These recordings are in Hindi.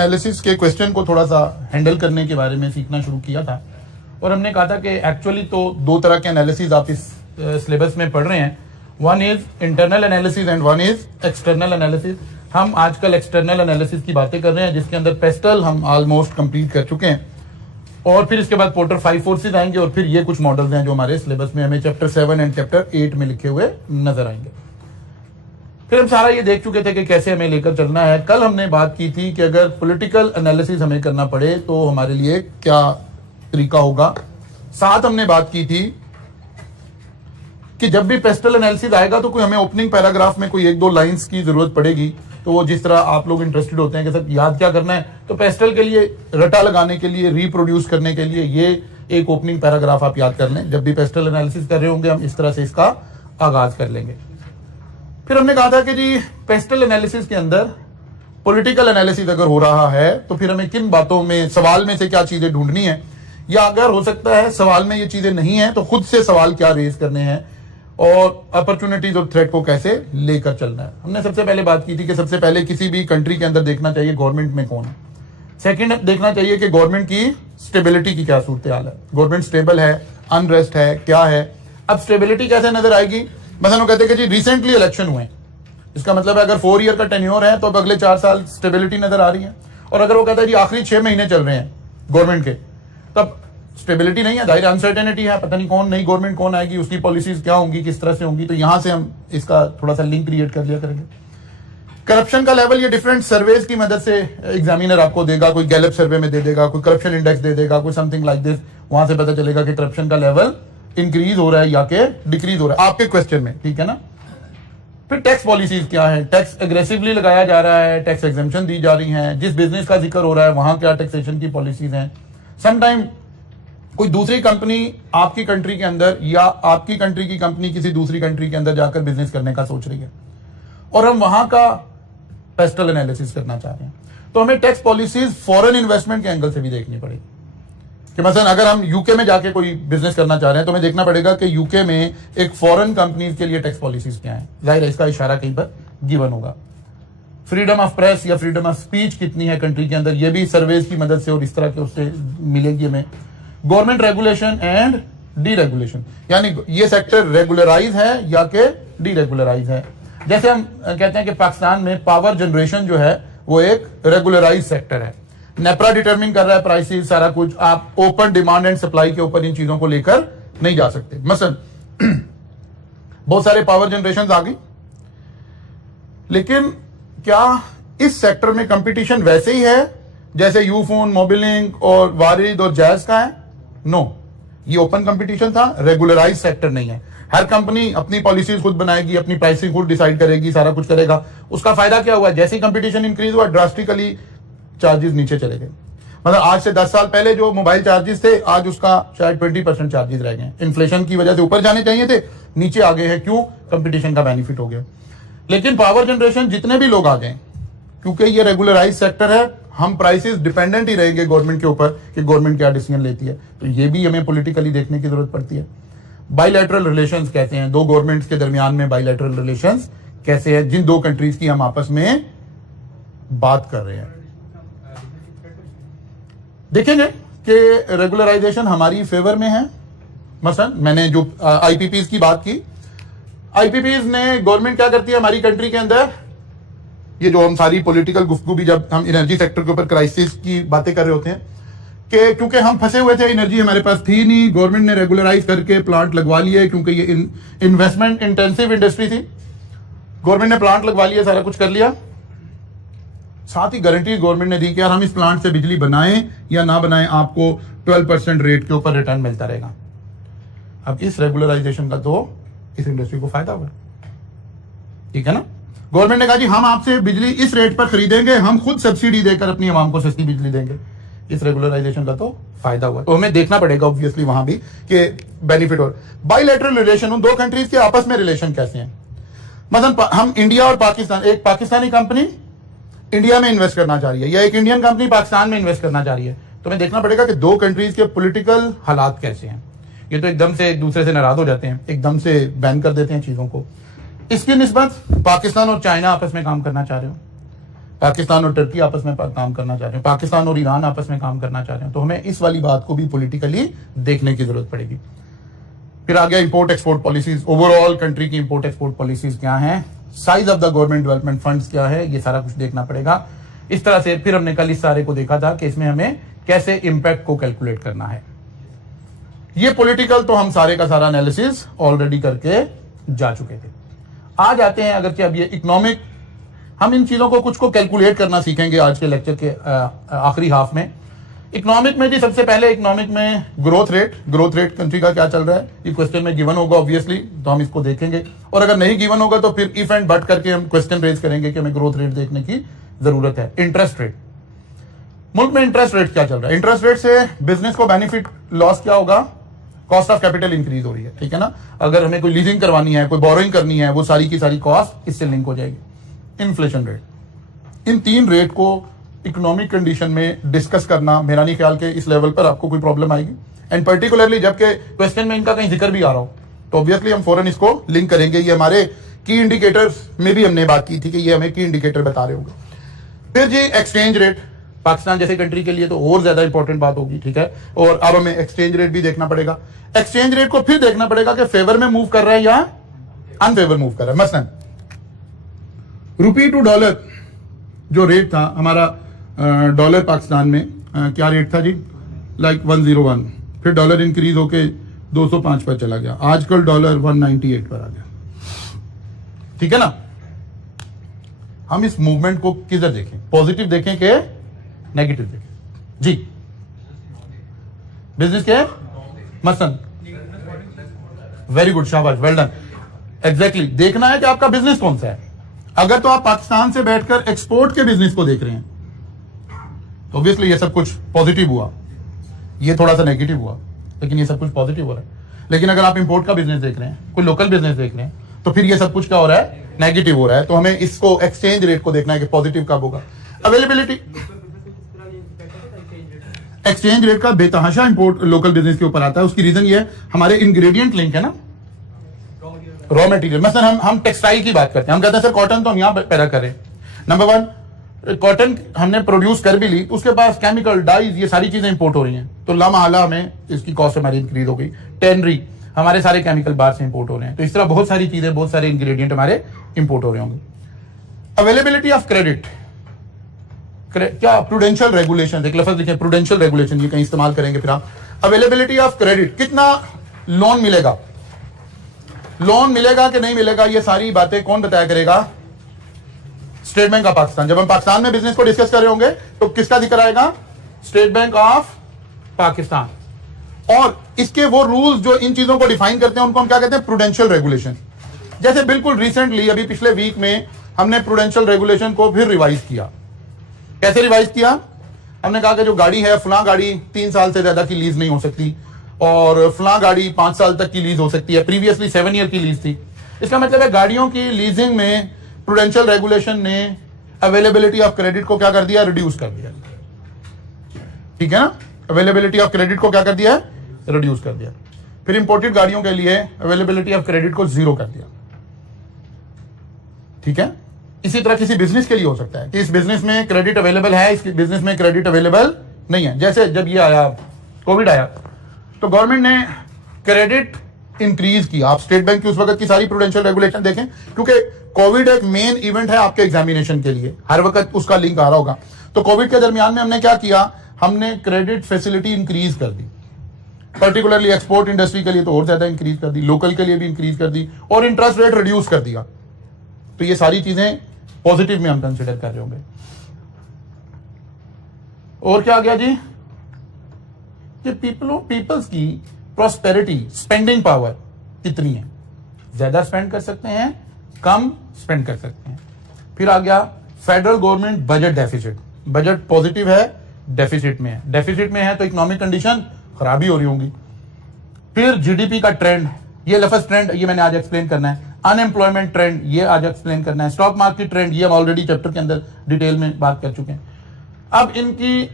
एनालिसिस के क्वेश्चन को थोड़ा सा हैंडल करने के बारे में सीखना शुरू किया था और हमने कहा था कि एक्चुअली तो दो तरह के एनालिसिस आप इस सिलेबस में पढ़ रहे हैं। One is internal analysis and one is external analysis. हम आजकल एक्सटर्नल एनालिसिस की बातें कर रहे हैं जिसके अंदर पेस्टल हम ऑलमोस्ट कंप्लीट कर चुके हैं और फिर इसके बाद पोर्टर 5 फोर्सेज आएंगे और फिर ये कुछ मॉडल्स हैं जो हमारे सिलेबस में हमें चैप्टर 7 एंड चैप्टर 8 में लिखे हुए नजर आएंगे। फिर हम सारा ये देख चुके थे कि कैसे हमें लेकर चलना है। कल हमने बात की थी कि अगर पॉलिटिकल एनालिसिस हमें करना पड़े तो हमारे लिए क्या तरीका होगा। साथ हमने बात की थी कि जब भी पेस्टल एनालिसिस आएगा तो कोई हमें ओपनिंग पैराग्राफ में कोई एक दो लाइंस की जरूरत पड़ेगी। तो वो जिस तरह आप लोग इंटरेस्टेड होते हैं कि सर याद क्या करना है, तो पेस्टल के लिए रटा लगाने के लिए, रिप्रोड्यूस करने के लिए ये एक ओपनिंग पैराग्राफ आप याद कर लें। जब भी पेस्टल एनालिसिस कर रहे होंगे हम इस तरह से इसका आगाज कर लेंगे। फिर हमने कहा था कि जी पेस्टल एनालिसिस के अंदर पॉलिटिकल एनालिसिस अगर हो रहा है तो फिर हमें किन बातों में, सवाल में से क्या चीजें ढूंढनी है, या अगर हो सकता है सवाल में ये चीजें नहीं है तो खुद से सवाल क्या रेज करने हैं और अपॉर्चुनिटीज और थ्रेट को कैसे लेकर चलना है। हमने सबसे पहले बात की थी कि सबसे पहले किसी भी कंट्री के अंदर देखना चाहिए गवर्नमेंट में कौन है। सेकंड देखना चाहिए कि गवर्नमेंट की स्टेबिलिटी की क्या सूरत हाल है, गवर्नमेंट स्टेबल है, अनरेस्ट है, क्या है। अब स्टेबिलिटी कैसे नजर आएगी, मतलब वो कहते हैं कि जी रिसेंटली इलेक्शन हुए, इसका मतलब है अगर 4 ईयर का टेन्योर है तो अब अगले 4 साल स्टेबिलिटी नजर आ रही है। और अगर वो कहता है जी आखिरी 6 महीने चल रहे हैं गवर्नमेंट के, तब स्टेबिलिटी नहीं है, जाहिर अनसर्टेनिटी है, पता नहीं कौन नई गवर्नमेंट कौन आएगी, उसकी पॉलिसीज क्या होंगी, किस तरह से होंगी। तो यहां से हम इसका थोड़ा सा लिंक क्रिएट कर लिया करेंगे। करप्शन का लेवल ये डिफरेंट सर्वेज की मदद से एग्जामिनर आपको देगा, कोई गैलप सर्वे में दे देगा, कोई करप्शन इंडेक्स दे देगा, कोई समथिंग लाइक दिस। वहां से पता चलेगा कि करप्शन का लेवल इंक्रीज हो रहा है या कि डिक्रीज हो रहा है आपके क्वेश्चन में, ठीक है ना। फिर टैक्स पॉलिसीज क्या है, टैक्स एग्रेसिवली लगाया जा रहा है, टैक्स एग्जेम्पशन दी जा रही है, जिस बिजनेस का जिक्र हो रहा है वहां क्या टैक्सेशन की पॉलिसीज हैं। समटाइम कोई दूसरी कंपनी आपकी कंट्री के अंदर या आपकी कंट्री की कंपनी किसी दूसरी कंट्री के अंदर जाकर बिजनेस करने का सोच रही है और हम वहां का पेस्टल एनालिसिस करना चाह रहे हैं, तो हमें टैक्स पॉलिसीज फॉरेन इन्वेस्टमेंट के एंगल से भी देखनी पड़ेगी। कि मसलन अगर हम यूके में जाके कोई बिजनेस करना चाह रहे हैं तो हमें देखना पड़ेगा कि यूके में एक फॉरेन कंपनीज के लिए टैक्स पॉलिसीज क्या है। जाहिर है इसका इशारा कहीं पर गिवन होगा। फ्रीडम ऑफ प्रेस या फ्रीडम ऑफ स्पीच कितनी है कंट्री के अंदर, ये भी सर्वेज की मदद से और इस तरह के उससे मिलेगी हमें। गवर्नमेंट रेगुलेशन एंड डीरेगुलेशन, यानी ये सेक्टर रेगुलराइज है या कि डीरेगुलराइज है। जैसे हम कहते हैं कि पाकिस्तान में पावर जनरेशन जो है वो एक रेगुलराइज सेक्टर है। नेपरा डिटरमिन कर रहा है प्राइसेस, सारा कुछ। आप ओपन डिमांड एंड सप्लाई के ऊपर इन चीजों को लेकर नहीं जा सकते। मसलन बहुत सारे पावर जनरेशन आ गई, लेकिन क्या इस सेक्टर में कंपटीशन वैसे ही है जैसे यूफोन, मोबिलिंक और वारिद और जैज का है? नो, ये ओपन कंपटीशन था, रेगुलराइज सेक्टर नहीं है। हर कंपनी अपनी पॉलिसीज खुद बनाएगी, अपनी प्राइसिंग खुद डिसाइड करेगी, सारा कुछ करेगा। उसका फायदा क्या हुआ, जैसे ही कंपटीशन इंक्रीज हुआ ड्रास्टिकली चार्जेस नीचे चले गए। मतलब आज से 10 साल पहले जो मोबाइल चार्जेस थे आज उसका शायद 20% चार्जेस रह गए। इन्फ्लेशन की वजह से ऊपर जाने चाहिए थे, नीचे आ गए हैं। क्यों? कंपटीशन का बेनिफिट हो गया। लेकिन पावर जनरेशन जितने भी लोग आ गए, क्योंकि ये रेगुलराइज सेक्टर है, हम प्राइसेस डिपेंडेंट ही रहेंगे गवर्नमेंट के ऊपर कि गवर्नमेंट क्या डिसीजन लेती है। तो ये भी हमें पॉलिटिकली देखने की जरूरत पड़ती है। बाइलैटरल रिलेशंस कहते हैं, दो गवर्नमेंट्स के दरमियान में बाइलैटरल रिलेशंस कैसे है, जिन दो कंट्रीज की हम आपस में बात कर रहे हैं। देखेंगे कि रेगुलराइजेशन हमारी फेवर में है। मसलन मैंने जो आईपीपीज की बात की, आईपीपीज ने गवर्नमेंट क्या करती है हमारी कंट्री के अंदर, ये जो हम सारी पॉलिटिकल गुफ्तगू भी जब हम एनर्जी सेक्टर के ऊपर क्राइसिस की बातें कर रहे होते हैं कि क्योंकि हम फंसे हुए थे, एनर्जी हमारे पास थी नहीं, गवर्नमेंट ने रेगुलराइज करके प्लांट लगवा लिए, क्योंकि ये इन्वेस्टमेंट इंटेंसिव इंडस्ट्री थी। गवर्नमेंट ने प्लांट लगवा लिया, सारा कुछ कर लिया, साथ ही गारंटी गवर्नमेंट ने दी कि यार हम इस प्लांट से बिजली बनाएं या ना बनाएं, आपको 12% रेट के ऊपर रिटर्न मिलता रहेगा। अब इस रेगुलराइजेशन का तो इस इंडस्ट्री को फायदा हुआ, ठीक है ना। गवर्नमेंट ने कहा जी हम आपसे बिजली इस रेट पर खरीदेंगे, हम खुद सब्सिडी देकर अपनी आवाम को सस्ती बिजली देंगे। इस रेगुलराइजेशन का तो फायदा हुआ। तो हमें देखना पड़ेगा ऑब्वियसली वहां भी कि बेनिफिट और बाइलैटरल रिलेशन, उन दो कंट्रीज के आपस में रिलेशन कैसे हैं। मतलब हम इंडिया और पाकिस्तान, एक पाकिस्तानी कंपनी इंडिया में इन्वेस्ट करना चाह रही है या एक इंडियन कंपनी पाकिस्तान में इन्वेस्ट करना चाह रही है, तो हमें देखना पड़ेगा कि दो कंट्रीज के पॉलिटिकल हालात कैसे हैं। ये तो एकदम से एक दूसरे से नाराज हो जाते हैं, एकदम से बैन कर देते हैं चीजों को। इसकी निस्बत पाकिस्तान और चाइना आपस में काम करना चाह रहे हो, पाकिस्तान और टर्की आपस में काम करना चाह रहे हैं, पाकिस्तान और ईरान आपस में काम करना चाह रहे हैं, तो हमें इस वाली बात को भी पॉलिटिकली देखने की जरूरत पड़ेगी। फिर आ गया import export policies, overall country की इंपोर्ट एक्सपोर्ट पॉलिसीज क्या हैं, size of the government development funds क्या है, ये सारा कुछ देखना पड़ेगा। इस तरह से फिर हमने कल इस सारे को देखा था कि इसमें हमें कैसे इंपैक्ट को कैलकुलेट करना है। ये पॉलिटिकल तो हम सारे का सारा एनालिसिस ऑलरेडी करके जा चुके थे। आज आते हैं अगर कि अब ये इकोनॉमिक, हम इन चीजों को कुछ को कैलकुलेट करना सीखेंगे आज के लेक्चर के आखिरी हाफ में। इकोनॉमिक में जी सबसे पहले इकोनॉमिक में ग्रोथ रेट कंट्री का क्या चल रहा है, ये क्वेश्चन में गिवन होगा ऑब्वियसली, तो हम इसको देखेंगे। और अगर नहीं गिवन होगा तो फिर इफ एंड बट करके हम क्वेश्चन रेज करेंगे कि हमें ग्रोथ रेट देखने की जरूरत है। इंटरेस्ट रेट, मुल्क में इंटरेस्ट रेट क्या चल रहा है, इंटरेस्ट रेट से बिजनेस को बेनिफिट, लॉस क्या होगा, कॉस्ट ऑफ कैपिटल इंक्रीज हो रही है, ठीक है ना। अगर हमें कोई लीजिंग करवानी है, कोई बोरोइंग करनी है, वो सारी की सारी कॉस्ट इससे लिंक हो जाएगी। इन्फ्लेशन रेट, इन तीन रेट को इकोनॉमिक कंडीशन में डिस्कस करना, मेरा नहीं ख्याल के इस लेवल पर आपको कोई प्रॉब्लम आएगी। एंड पर्टिकुलरली जबकि क्वेश्चन में इनका कहीं जिक्र भी आ रहा हो तो ऑब्वियसली हम फौरन इसको लिंक करेंगे। ये हमारे की इंडिकेटर्स में भी हमने बात की थी कि ये हमें की इंडिकेटर बता रहे होंगे। फिर जी एक्सचेंज रेट, पाकिस्तान जैसे कंट्री के लिए तो और ज्यादा इंपॉर्टेंट बात होगी, ठीक है। और अब हमें एक्सचेंज रेट भी देखना पड़ेगा। एक्सचेंज रेट को फिर देखना पड़ेगा कि फेवर में मूव कर रहा है या अनफेवर मूव कर रहा है। मसलन रुपी टू डॉलर जो रेट था हमारा, डॉलर पाकिस्तान में क्या रेट था जी, लाइक 101, फिर डॉलर इंक्रीज होके 205 पर चला गया, आजकल डॉलर 198 पर आ गया, ठीक है ना। हम इस मूवमेंट को किधर देखें, पॉजिटिव देखें कि नेगेटिव देखें जी, बिजनेस के मसलन, वेरी गुड, शाबाश, वेल डन, एग्जैक्टली देखना है कि आपका बिजनेस कौन सा है। अगर तो आप पाकिस्तान से बैठकर एक्सपोर्ट के बिजनेस को देख रहे हैं तो ऑब्वियसली ये सब कुछ पॉजिटिव हुआ, ये थोड़ा सा नेगेटिव हुआ, लेकिन ये सब कुछ पॉजिटिव हो रहा है। लेकिन अगर आप इंपोर्ट का बिजनेस देख रहे हैं, कोई लोकल बिजनेस देख रहे हैं, तो फिर ये सब कुछ क्या हो रहा है, नेगेटिव हो रहा है। तो हमें इसको एक्सचेंज रेट को देखना है कि पॉजिटिव कब होगा। अवेलेबिलिटी, एक्सचेंज रेट का बेतहाशा इंपोर्ट लोकल बिजनेस के ऊपर आता है। उसकी रीजन ये है, हमारे इंग्रेडिएंट लिंक है ना, रॉ मटेरियल। मसलन हम टेक्सटाइल की बात करते हैं, हम कहते हैं सर कॉटन तो हम यहां पैदा कर रहे हैं। नंबर वन, कॉटन हमने प्रोड्यूस कर भी ली, उसके पास केमिकल, डाइज, ये सारी चीजें इंपोर्ट हो रही हैं, तो लामहला हमें इसकी कॉस्ट हमारी इंक्रीज हो गई। टेनरी, हमारे सारे केमिकल बाहर से इंपोर्ट हो रहे हैं। तो इस तरह बहुत सारी चीजें, बहुत सारे इंग्रेडिएंट हमारे इंपोर्ट हो रहे होंगे। अवेलेबिलिटी ऑफ क्रेडिट, क्या प्रूडेंशियल रेगुलेशन, एक लफ्ज लिखे प्रूडेंशियल रेगुलेशन, ये कहीं इस्तेमाल करेंगे फिर आप। अवेलेबिलिटी ऑफ क्रेडिट, कितना लोन मिलेगा, लोन मिलेगा कि नहीं मिलेगा, ये सारी बातें कौन बताया करेगा, स्टेट बैंक ऑफ पाकिस्तान। जब हम पाकिस्तान में बिजनेस को डिस्कस कर रहे होंगे तो किसका जिक्र आएगा, स्टेट बैंक ऑफ पाकिस्तान। और इसके वो रूल्स जो इन चीजों को डिफाइन करते हैं उनको हम क्या कहते हैं, प्रूडेंशियल रेगुलेशन। जैसे बिल्कुल रिसेंटली अभी पिछले वीक में हमने प्रूडेंशियल रेगुलेशन को फिर रिवाइज किया। कैसे रिवाइज किया, हमने कहा कि जो गाड़ी है, फलां गाड़ी 3 साल से ज्यादा की लीज नहीं हो सकती, और फलां गाड़ी 5 साल तक की लीज हो सकती है। प्रीवियसली 7 ईयर की लीज थी। इसका मतलब है गाड़ियों की लीजिंग में प्रूडेंशियल रेगुलेशन ने अवेलेबिलिटी ऑफ क्रेडिट को क्या कर दिया, रिड्यूस कर दिया, ठीक है ना। अवेलेबिलिटी ऑफ क्रेडिट को क्या कर दिया, रिड्यूस कर दिया। फिर इंपोर्टेड गाड़ियों के लिए अवेलेबिलिटी ऑफ क्रेडिट को 0 कर दिया, ठीक है। इसी तरह किसी बिजनेस के लिए हो सकता है कि इस बिजनेस में क्रेडिट अवेलेबल है, इस बिजनेस में क्रेडिट अवेलेबल नहीं है। जैसे जब ये आया, कोविड आया, तो गवर्नमेंट ने क्रेडिट इंक्रीज किया। आप स्टेट बैंक की उस वक्त की सारी प्रूडेंशियल रेगुलेशन देखें, क्योंकि कोविड एक मेन इवेंट है आपके एग्जामिनेशन के लिए, हर वक्त उसका लिंक आ रहा होगा। तो कोविड के दरमियान में हमने क्या किया, हमने क्रेडिट फैसिलिटी इंक्रीज कर दी, पर्टिकुलरली एक्सपोर्ट इंडस्ट्री के लिए तो और ज्यादा इंक्रीज कर दी, लोकल के लिए भी इंक्रीज कर दी, और इंटरेस्ट रेट रिड्यूस कर दिया। तो ये सारी चीजें पॉजिटिव में हम कंसिडर कर रहे होंगे। और क्या आ गया जी, कि पीपल्स की प्रॉस्पेरिटी, स्पेंडिंग पावर कितनी है, ज्यादा स्पेंड कर सकते हैं, कम स्पेंड कर सकते हैं। फिर आ गया federal government budget deficit, budget positive है, डेफिसिट में है, डेफिसिट में है तो इकोनॉमिक कंडीशन खराबी हो रही होंगी। फिर जीडीपी का ट्रेंड, ये लफ्ज ट्रेंड ये मैंने आज एक्सप्लेन करना है। अनएम्प्लॉयमेंट ट्रेंड ये आज एक्सप्लेन करना है। स्टॉक मार्केट ट्रेंड ये हम ऑलरेडी चैप्टर के अंदर डिटेल में बात कर चुके हैं। अब इनकी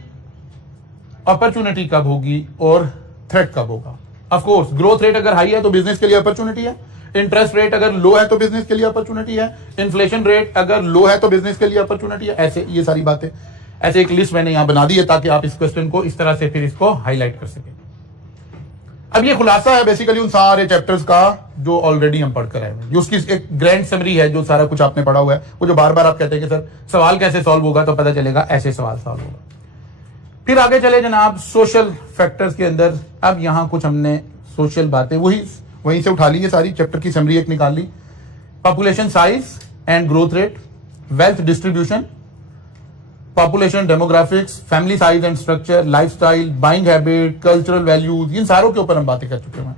अपॉर्चुनिटी कब होगी और थ्रेट कब होगा। ऑफ कोर्स ग्रोथ रेट अगर हाई है तो बिजनेस के लिए अपॉर्चुनिटी है, इंटरेस्ट रेट अगर लो है तो बिजनेस के लिए अपॉर्चुनिटी है, इन्फ्लेशन रेट अगर लो है तो बिजनेस के लिए अपॉर्चुनिटी है। ऐसे ये सारी बातें, ऐसे एक लिस्ट मैंने यहां बना दी है ताकि आप इस क्वेश्चन को इस तरह से फिर इसको हाईलाइट कर सकें। अब ये खुलासा है बेसिकली उन सारे चैप्टर्स का जो ऑलरेडी हम पढ़कर आए हैं, उसकी एक ग्रैंड समरी है जो सारा कुछ आपने पढ़ा हुआ है। वो जो बार बार आप कहते हैं कि सर सवाल कैसे सॉल्व होगा, तो पता चलेगा ऐसे सवाल सॉल्व होगा। फिर आगे चले जनाब सोशल फैक्टर्स के अंदर। अब यहां कुछ हमने सोशल बातें वहीं से उठा ली है, सारी चैप्टर की समरी एक निकाल ली। Population size and growth rate, wealth distribution, population demographics, family size and structure, lifestyle, buying habit, cultural values, इन सारों के ऊपर हम बातें कर चुके हैं।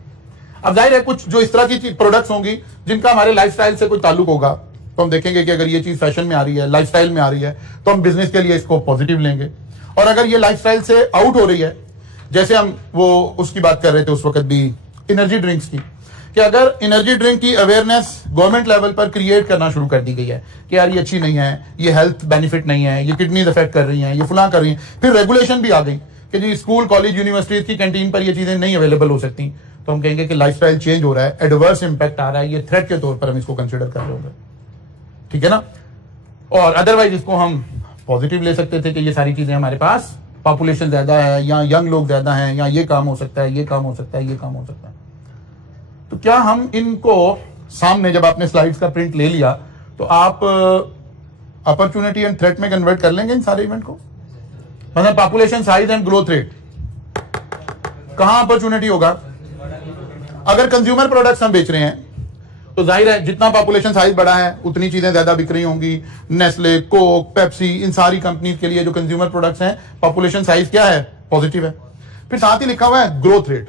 अब जाहिर है कुछ जो इस तरह की प्रोडक्ट्स होंगी जिनका हमारे लाइफस्टाइल से कोई ताल्लुक होगा, तो हम देखेंगे कि अगर ये चीज फैशन में आ रही है, लाइफस्टाइल में आ रही है, तो हम बिजनेस के लिए इसको पॉजिटिव लेंगे। और अगर ये लाइफस्टाइल से आउट हो रही है, जैसे हम वो उसकी बात कर रहे थे उस वक्त भी एनर्जी ड्रिंक्स की, कि अगर एनर्जी ड्रिंक की अवेयरनेस गवर्नमेंट लेवल पर क्रिएट करना शुरू कर दी गई है कि यार ये अच्छी नहीं है, ये हेल्थ बेनिफिट नहीं है, ये किडनीज अफेक्ट कर रही हैं, ये फुला कर रही हैं, फिर रेगुलेशन भी आ गई कि जी स्कूल कॉलेज यूनिवर्सिटीज की कैंटीन पर ये चीजें नहीं अवेलेबल हो सकती, तो हम कहेंगे कि लाइफस्टाइल चेंज हो रहा है, एडवर्स इंपैक्ट आ रहा है, ये थ्रेट के तौर पर हम इसको कंसिडर कर रहे होंगे। ठीक है ना। और अदरवाइज इसको हम पॉजिटिव ले सकते थे कि ये सारी चीजें हमारे पास पॉपुलेशन ज्यादा है, या यंग लोग ज्यादा हैं, या ये काम हो सकता है, ये काम हो सकता है, ये काम हो सकता है। तो क्या हम इनको सामने जब आपने स्लाइड्स का प्रिंट ले लिया तो आप अपॉर्चुनिटी एंड थ्रेट में कन्वर्ट कर लेंगे इन सारे इवेंट को? मतलब population size and growth rate कहां अपॉर्चुनिटी होगा? अगर कंज्यूमर प्रोडक्ट्स हम बेच रहे हैं तो जाहिर है जितना पॉपुलेशन साइज बढ़ा है उतनी चीजें ज्यादा बिक रही होंगी। नेस्ले, कोक, पेप्सी, इन सारी कंपनीज के लिए जो कंज्यूमर प्रोडक्ट्स हैं पॉपुलेशन साइज क्या है? पॉजिटिव है। फिर साथ ही लिखा हुआ है ग्रोथ रेट।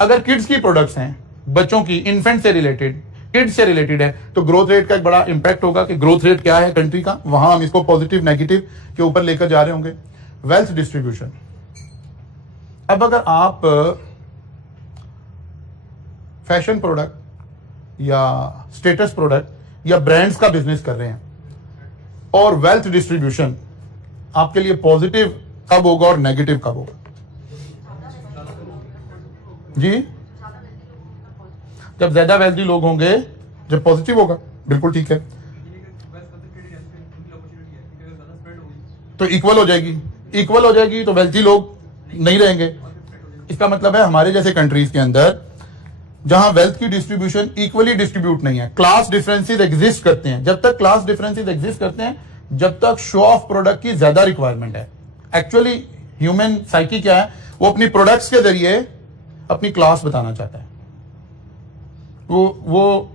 अगर किड्स की प्रोडक्ट्स हैं, बच्चों की, इन्फेंट से रिलेटेड, किड्स से रिलेटेड है, तो ग्रोथ रेट का एक बड़ा इंपैक्ट होगा कि ग्रोथ रेट क्या है कंट्री का, वहां हम इसको पॉजिटिव नेगेटिव के ऊपर लेकर जा रहे होंगे। वेल्थ डिस्ट्रीब्यूशन, अब अगर आप फैशन प्रोडक्ट या स्टेटस प्रोडक्ट या ब्रांड्स का बिजनेस कर रहे हैं और वेल्थ डिस्ट्रीब्यूशन आपके लिए पॉजिटिव कब होगा और नेगेटिव कब होगा? जी, जब ज्यादा वेल्थी लोग होंगे जब पॉजिटिव होगा, बिल्कुल ठीक है। तो इक्वल हो जाएगी, इक्वल हो जाएगी तो वेल्थी लोग नहीं रहेंगे। इसका मतलब है हमारे जैसे कंट्रीज के अंदर जहां वेल्थ की डिस्ट्रीब्यूशन इक्वली डिस्ट्रीब्यूट नहीं है, क्लास डिफरेंसेस एग्जिस्ट करते हैं। जब तक क्लास डिफरेंसेस एग्जिस्ट करते हैं, जब तक शो ऑफ प्रोडक्ट की ज्यादा रिक्वायरमेंट है। एक्चुअली ह्यूमन साइकी क्या है, वो अपनी प्रोडक्ट्स के जरिए अपनी क्लास बताना चाहता है। वो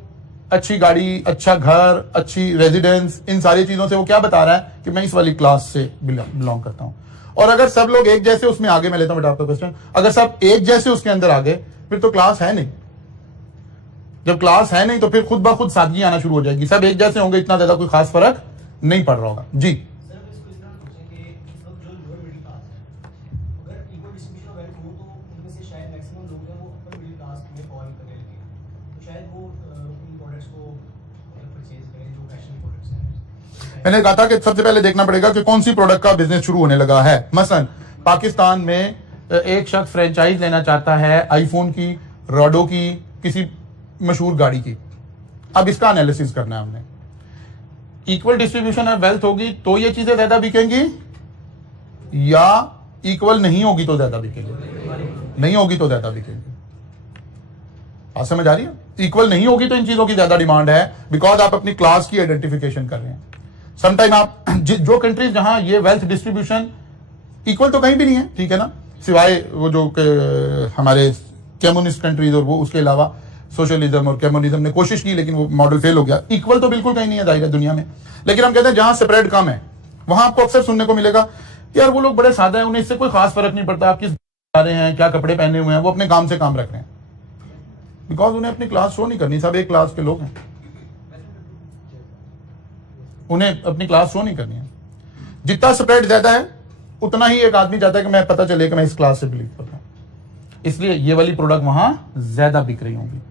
अच्छी गाड़ी, अच्छा घर, अच्छी रेजिडेंस, इन सारी चीजों से वो क्या बता रहा है कि मैं इस वाली क्लास से बिलोंग करता हूं। और अगर सब लोग एक जैसे उसमें आगे, मैं लेता हूं बेटा आपका क्वेश्चन, अगर सब एक जैसे उसके अंदर आगे, फिर तो क्लास है नहीं। जब क्लास है नहीं तो फिर खुद ब खुद सादगी आना शुरू हो जाएगी। सब एक जैसे होंगे, इतना ज्यादा कोई खास फर्क नहीं पड़ रहा होगा। जी, मैंने कहा था कि सबसे पहले देखना पड़ेगा कि कौन सी प्रोडक्ट का बिजनेस शुरू होने लगा है। मसलन पाकिस्तान में एक शख्स फ्रेंचाइज लेना चाहता है आईफोन की, रोडो की, किसी मशहूर गाड़ी की। अब इसका एनालिसिस करना है हमने। इक्वल डिस्ट्रीब्यूशन ऑफ वेल्थ होगी तो ये चीजें ज्यादा बिकेंगी, या इक्वल नहीं होगी तो ज्यादा बिकेंगी? नहीं होगी तो ज्यादा बिकेंगी। बात समझ आ रही है? इक्वल नहीं होगी तो इन चीजों की ज्यादा डिमांड है, बिकॉज आप अपनी क्लास की आइडेंटिफिकेशन कर रहे हैं। समटाइम आप जो कंट्रीज जहां ये वेल्थ डिस्ट्रीब्यूशन इक्वल तो कहीं भी नहीं है, ठीक है ना, सिवाय वो जो हमारे कम्युनिस्ट कंट्रीज और वो, उसके अलावा सोशलिज्म और कम्युनिज्म ने कोशिश की लेकिन वो मॉडल फेल हो गया। इक्वल तो बिल्कुल कहीं नहीं है जाहिर दुनिया में, लेकिन हम कहते हैं जहां स्प्रेड कम है वहां आपको अक्सर सुनने को मिलेगा यार वो लोग बड़े सादा है, उन्हें इससे कोई खास फर्क नहीं पड़ता आप किस जा रहे हैं, क्या कपड़े पहने हुए हैं, वो अपने काम से काम रख रहे हैं, बिकॉज उन्हें अपनी क्लास शो नहीं करनी। सब एक क्लास के लोग हैं, उन्हें अपनी क्लास शो नहीं करनी है। जितना स्प्रेड ज्यादा है उतना ही एक आदमी चाहता है कि मैं पता चले कि मैं इस क्लास से बिलीव करता हूं, इसलिए ये वाली प्रोडक्ट वहां ज्यादा बिक रही होंगी।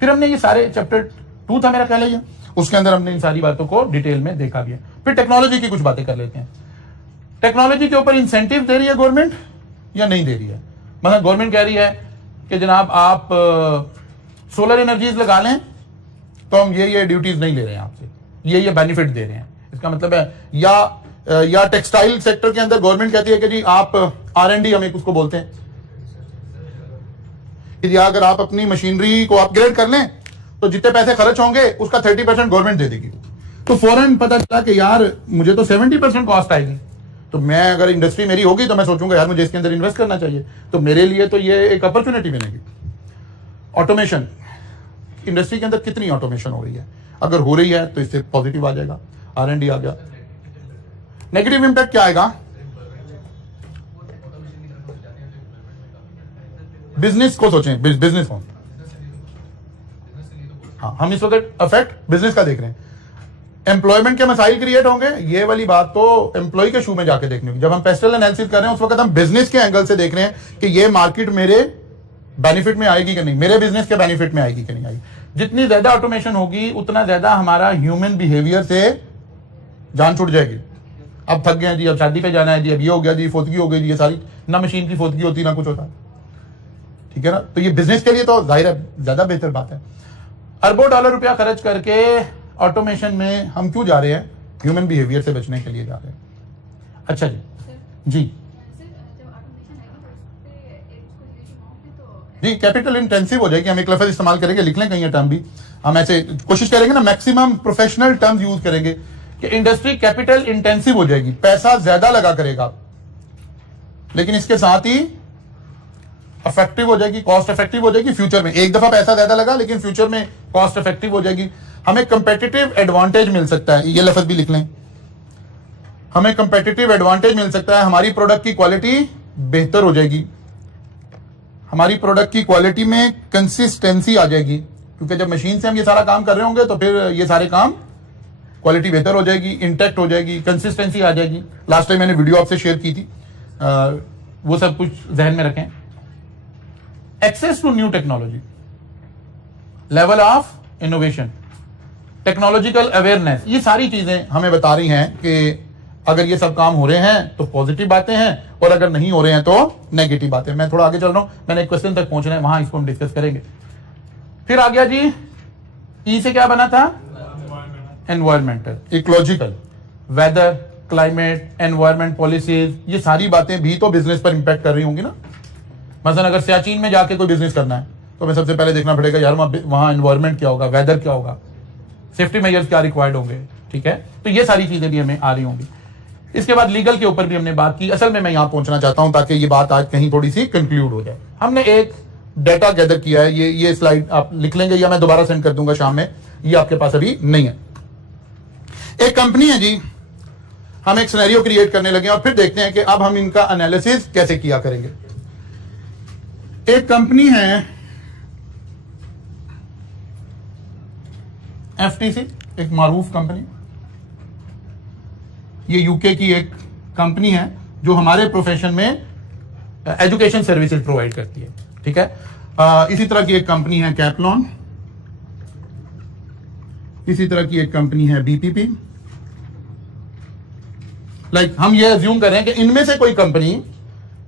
फिर हमने ये सारे चैप्टर 2 था मेरा ख्याल है ये, उसके अंदर हमने इन सारी बातों को डिटेल में देखा भी है। फिर टेक्नोलॉजी की कुछ बातें कर लेते हैं। टेक्नोलॉजी के ऊपर इंसेंटिव दे रही है गवर्नमेंट या नहीं दे रही है? मतलब गवर्नमेंट कह रही है कि जनाब आप सोलर एनर्जीज लगा लें तो हम ये ड्यूटीज नहीं ले रहे हैं आपसे, ये बेनिफिट दे रहे हैं। इसका मतलब है या टेक्सटाइल सेक्टर के अंदर गवर्नमेंट कहती है कि जी आप R&D हम एक उसको बोलते हैं कि जी अगर आप अपनी मशीनरी को अपग्रेड कर लें तो जितने पैसे खर्च होंगे उसका 30% गवर्नमेंट दे देगी। तो फौरन पता चला कि यार मुझे तो 70% कॉस्ट आएगी, तो मैं अगर इंडस्ट्री मेरी होगी तो मैं सोचूंगा यार मुझे इसके अंदर इन्वेस्ट करना चाहिए, तो मेरे लिए तो ये एक अपॉर्चुनिटी मिलेगी। ऑटोमेशन, इंडस्ट्री के अंदर कितनी ऑटोमेशन हो रही है, अगर हो रही है तो इससे पॉजिटिव आ जाएगा, R&D आ गया। नेगेटिव इंपैक्ट क्या आएगा? बिजनेस को सोचें, बिजनेस को, हाँ हम इस वक्त अफेक्ट बिजनेस का देख रहे हैं। एम्प्लॉयमेंट के मसाइल क्रिएट होंगे, ये वाली बात तो एम्प्लॉय के शू में जाके देखनी होगी। जब हम पेस्टल एनालिसिस कर रहे हैं उस वक्त हम बिजनेस के एंगल से देख रहे हैं कि ये मार्केट मेरे बेनिफिट में आएगी कि नहीं, मेरे बिजनेस के बेनिफिट में आएगी कि नहीं आएगी। जितनी ज्यादा ऑटोमेशन होगी उतना ज्यादा हमारा ह्यूमन बिहेवियर से जान छूट जाएगी। अब थक गए जी, अब शादी पे जाना है जी, अब ये हो गया जी, फोतगी हो गई जी, ये सारी ना मशीन की फोतगी होती ना कुछ होता, ठीक है ना। तो ये बिजनेस के लिए तो जाहिर है ज्यादा बेहतर बात है। अरबों डॉलर रुपया खर्च करके ऑटोमेशन में हम क्यों जा रहे हैं? ह्यूमन बिहेवियर से बचने के लिए जा रहे हैं। अच्छा जी जी जी, कैपिटल इंटेंसिव हो जाएगी। हम एक लफ्ज इस्तेमाल करेंगे, लिख लें कहीं ये टर्म भी, हम ऐसे कोशिश करेंगे ना मैक्सिमम प्रोफेशनल टर्म्स यूज करेंगे कि इंडस्ट्री कैपिटल इंटेंसिव हो जाएगी, पैसा ज्यादा लगा करेगा, लेकिन इसके साथ ही इफेक्टिव हो जाएगी, कॉस्ट इफेक्टिव हो जाएगी। फ्यूचर में एक दफा पैसा ज्यादा लगा लेकिन फ्यूचर में कॉस्ट इफेक्टिव हो जाएगी। हमें कंपेटिटिव एडवांटेज मिल सकता है, ये लफ्ज भी लिख लें, हमें कंपेटिटिव एडवांटेज मिल सकता है। हमारी प्रोडक्ट की क्वालिटी बेहतर हो जाएगी, हमारी प्रोडक्ट की क्वालिटी में कंसिस्टेंसी आ जाएगी, क्योंकि जब मशीन से हम ये सारा काम कर रहे होंगे तो फिर ये सारे काम क्वालिटी बेहतर हो जाएगी, इंटैक्ट हो जाएगी, कंसिस्टेंसी आ जाएगी। लास्ट टाइम मैंने वीडियो आपसे शेयर की थी, वो सब कुछ जहन में रखें। Access to new technology, level of innovation, technological awareness, ये सारी चीजें हमें बता रही हैं कि अगर ये सब काम हो रहे हैं तो पॉजिटिव बातें हैं, और अगर नहीं हो रहे हैं तो नेगेटिव बातें। मैं थोड़ा आगे चल रहा हूं, मैंने एक क्वेश्चन तक पहुंचना है, वहां इसको हम डिस्कस करेंगे। फिर आ गया जी, ई से क्या बना था? Environmental, ecological, weather, climate, environment policies, ये सारी बातें भी तो बिजनेस पर इंपैक्ट कर रही होंगी ना। मसलन अगर सियाचिन में जाके कोई बिजनेस करना है तो हमें सबसे पहले देखना पड़ेगा यार वहां एनवायरमेंट क्या होगा, वेदर क्या होगा, सेफ्टी मेजर्स क्या रिक्वायर्ड होंगे, ठीक है। तो ये सारी चीजें भी हमें आ रही होंगी। इसके बाद लीगल के ऊपर भी हमने बात की। असल में मैं यहां पहुंचना चाहता हूं ताकि ये बात आज कहीं थोड़ी सी कंक्लूड हो जाए। हमने एक डेटा गैदर किया है, ये स्लाइड आप लिख लेंगे या मैं दोबारा सेंड कर दूंगा शाम में, ये आपके पास अभी नहीं है। एक कंपनी है जी, हम एक सिनेरियो क्रिएट करने लगे और फिर देखते हैं कि अब हम इनका एनालिसिस कैसे किया करेंगे। एक कंपनी है FTC, एक मारूफ कंपनी, ये यूके की एक कंपनी है जो हमारे प्रोफेशन में एजुकेशन सर्विसेज प्रोवाइड करती है, ठीक है। इसी तरह की एक कंपनी है कैपलॉन, इसी तरह की एक कंपनी है BPP। हम ये अज्यूम कर रहे हैं कि इनमें से कोई कंपनी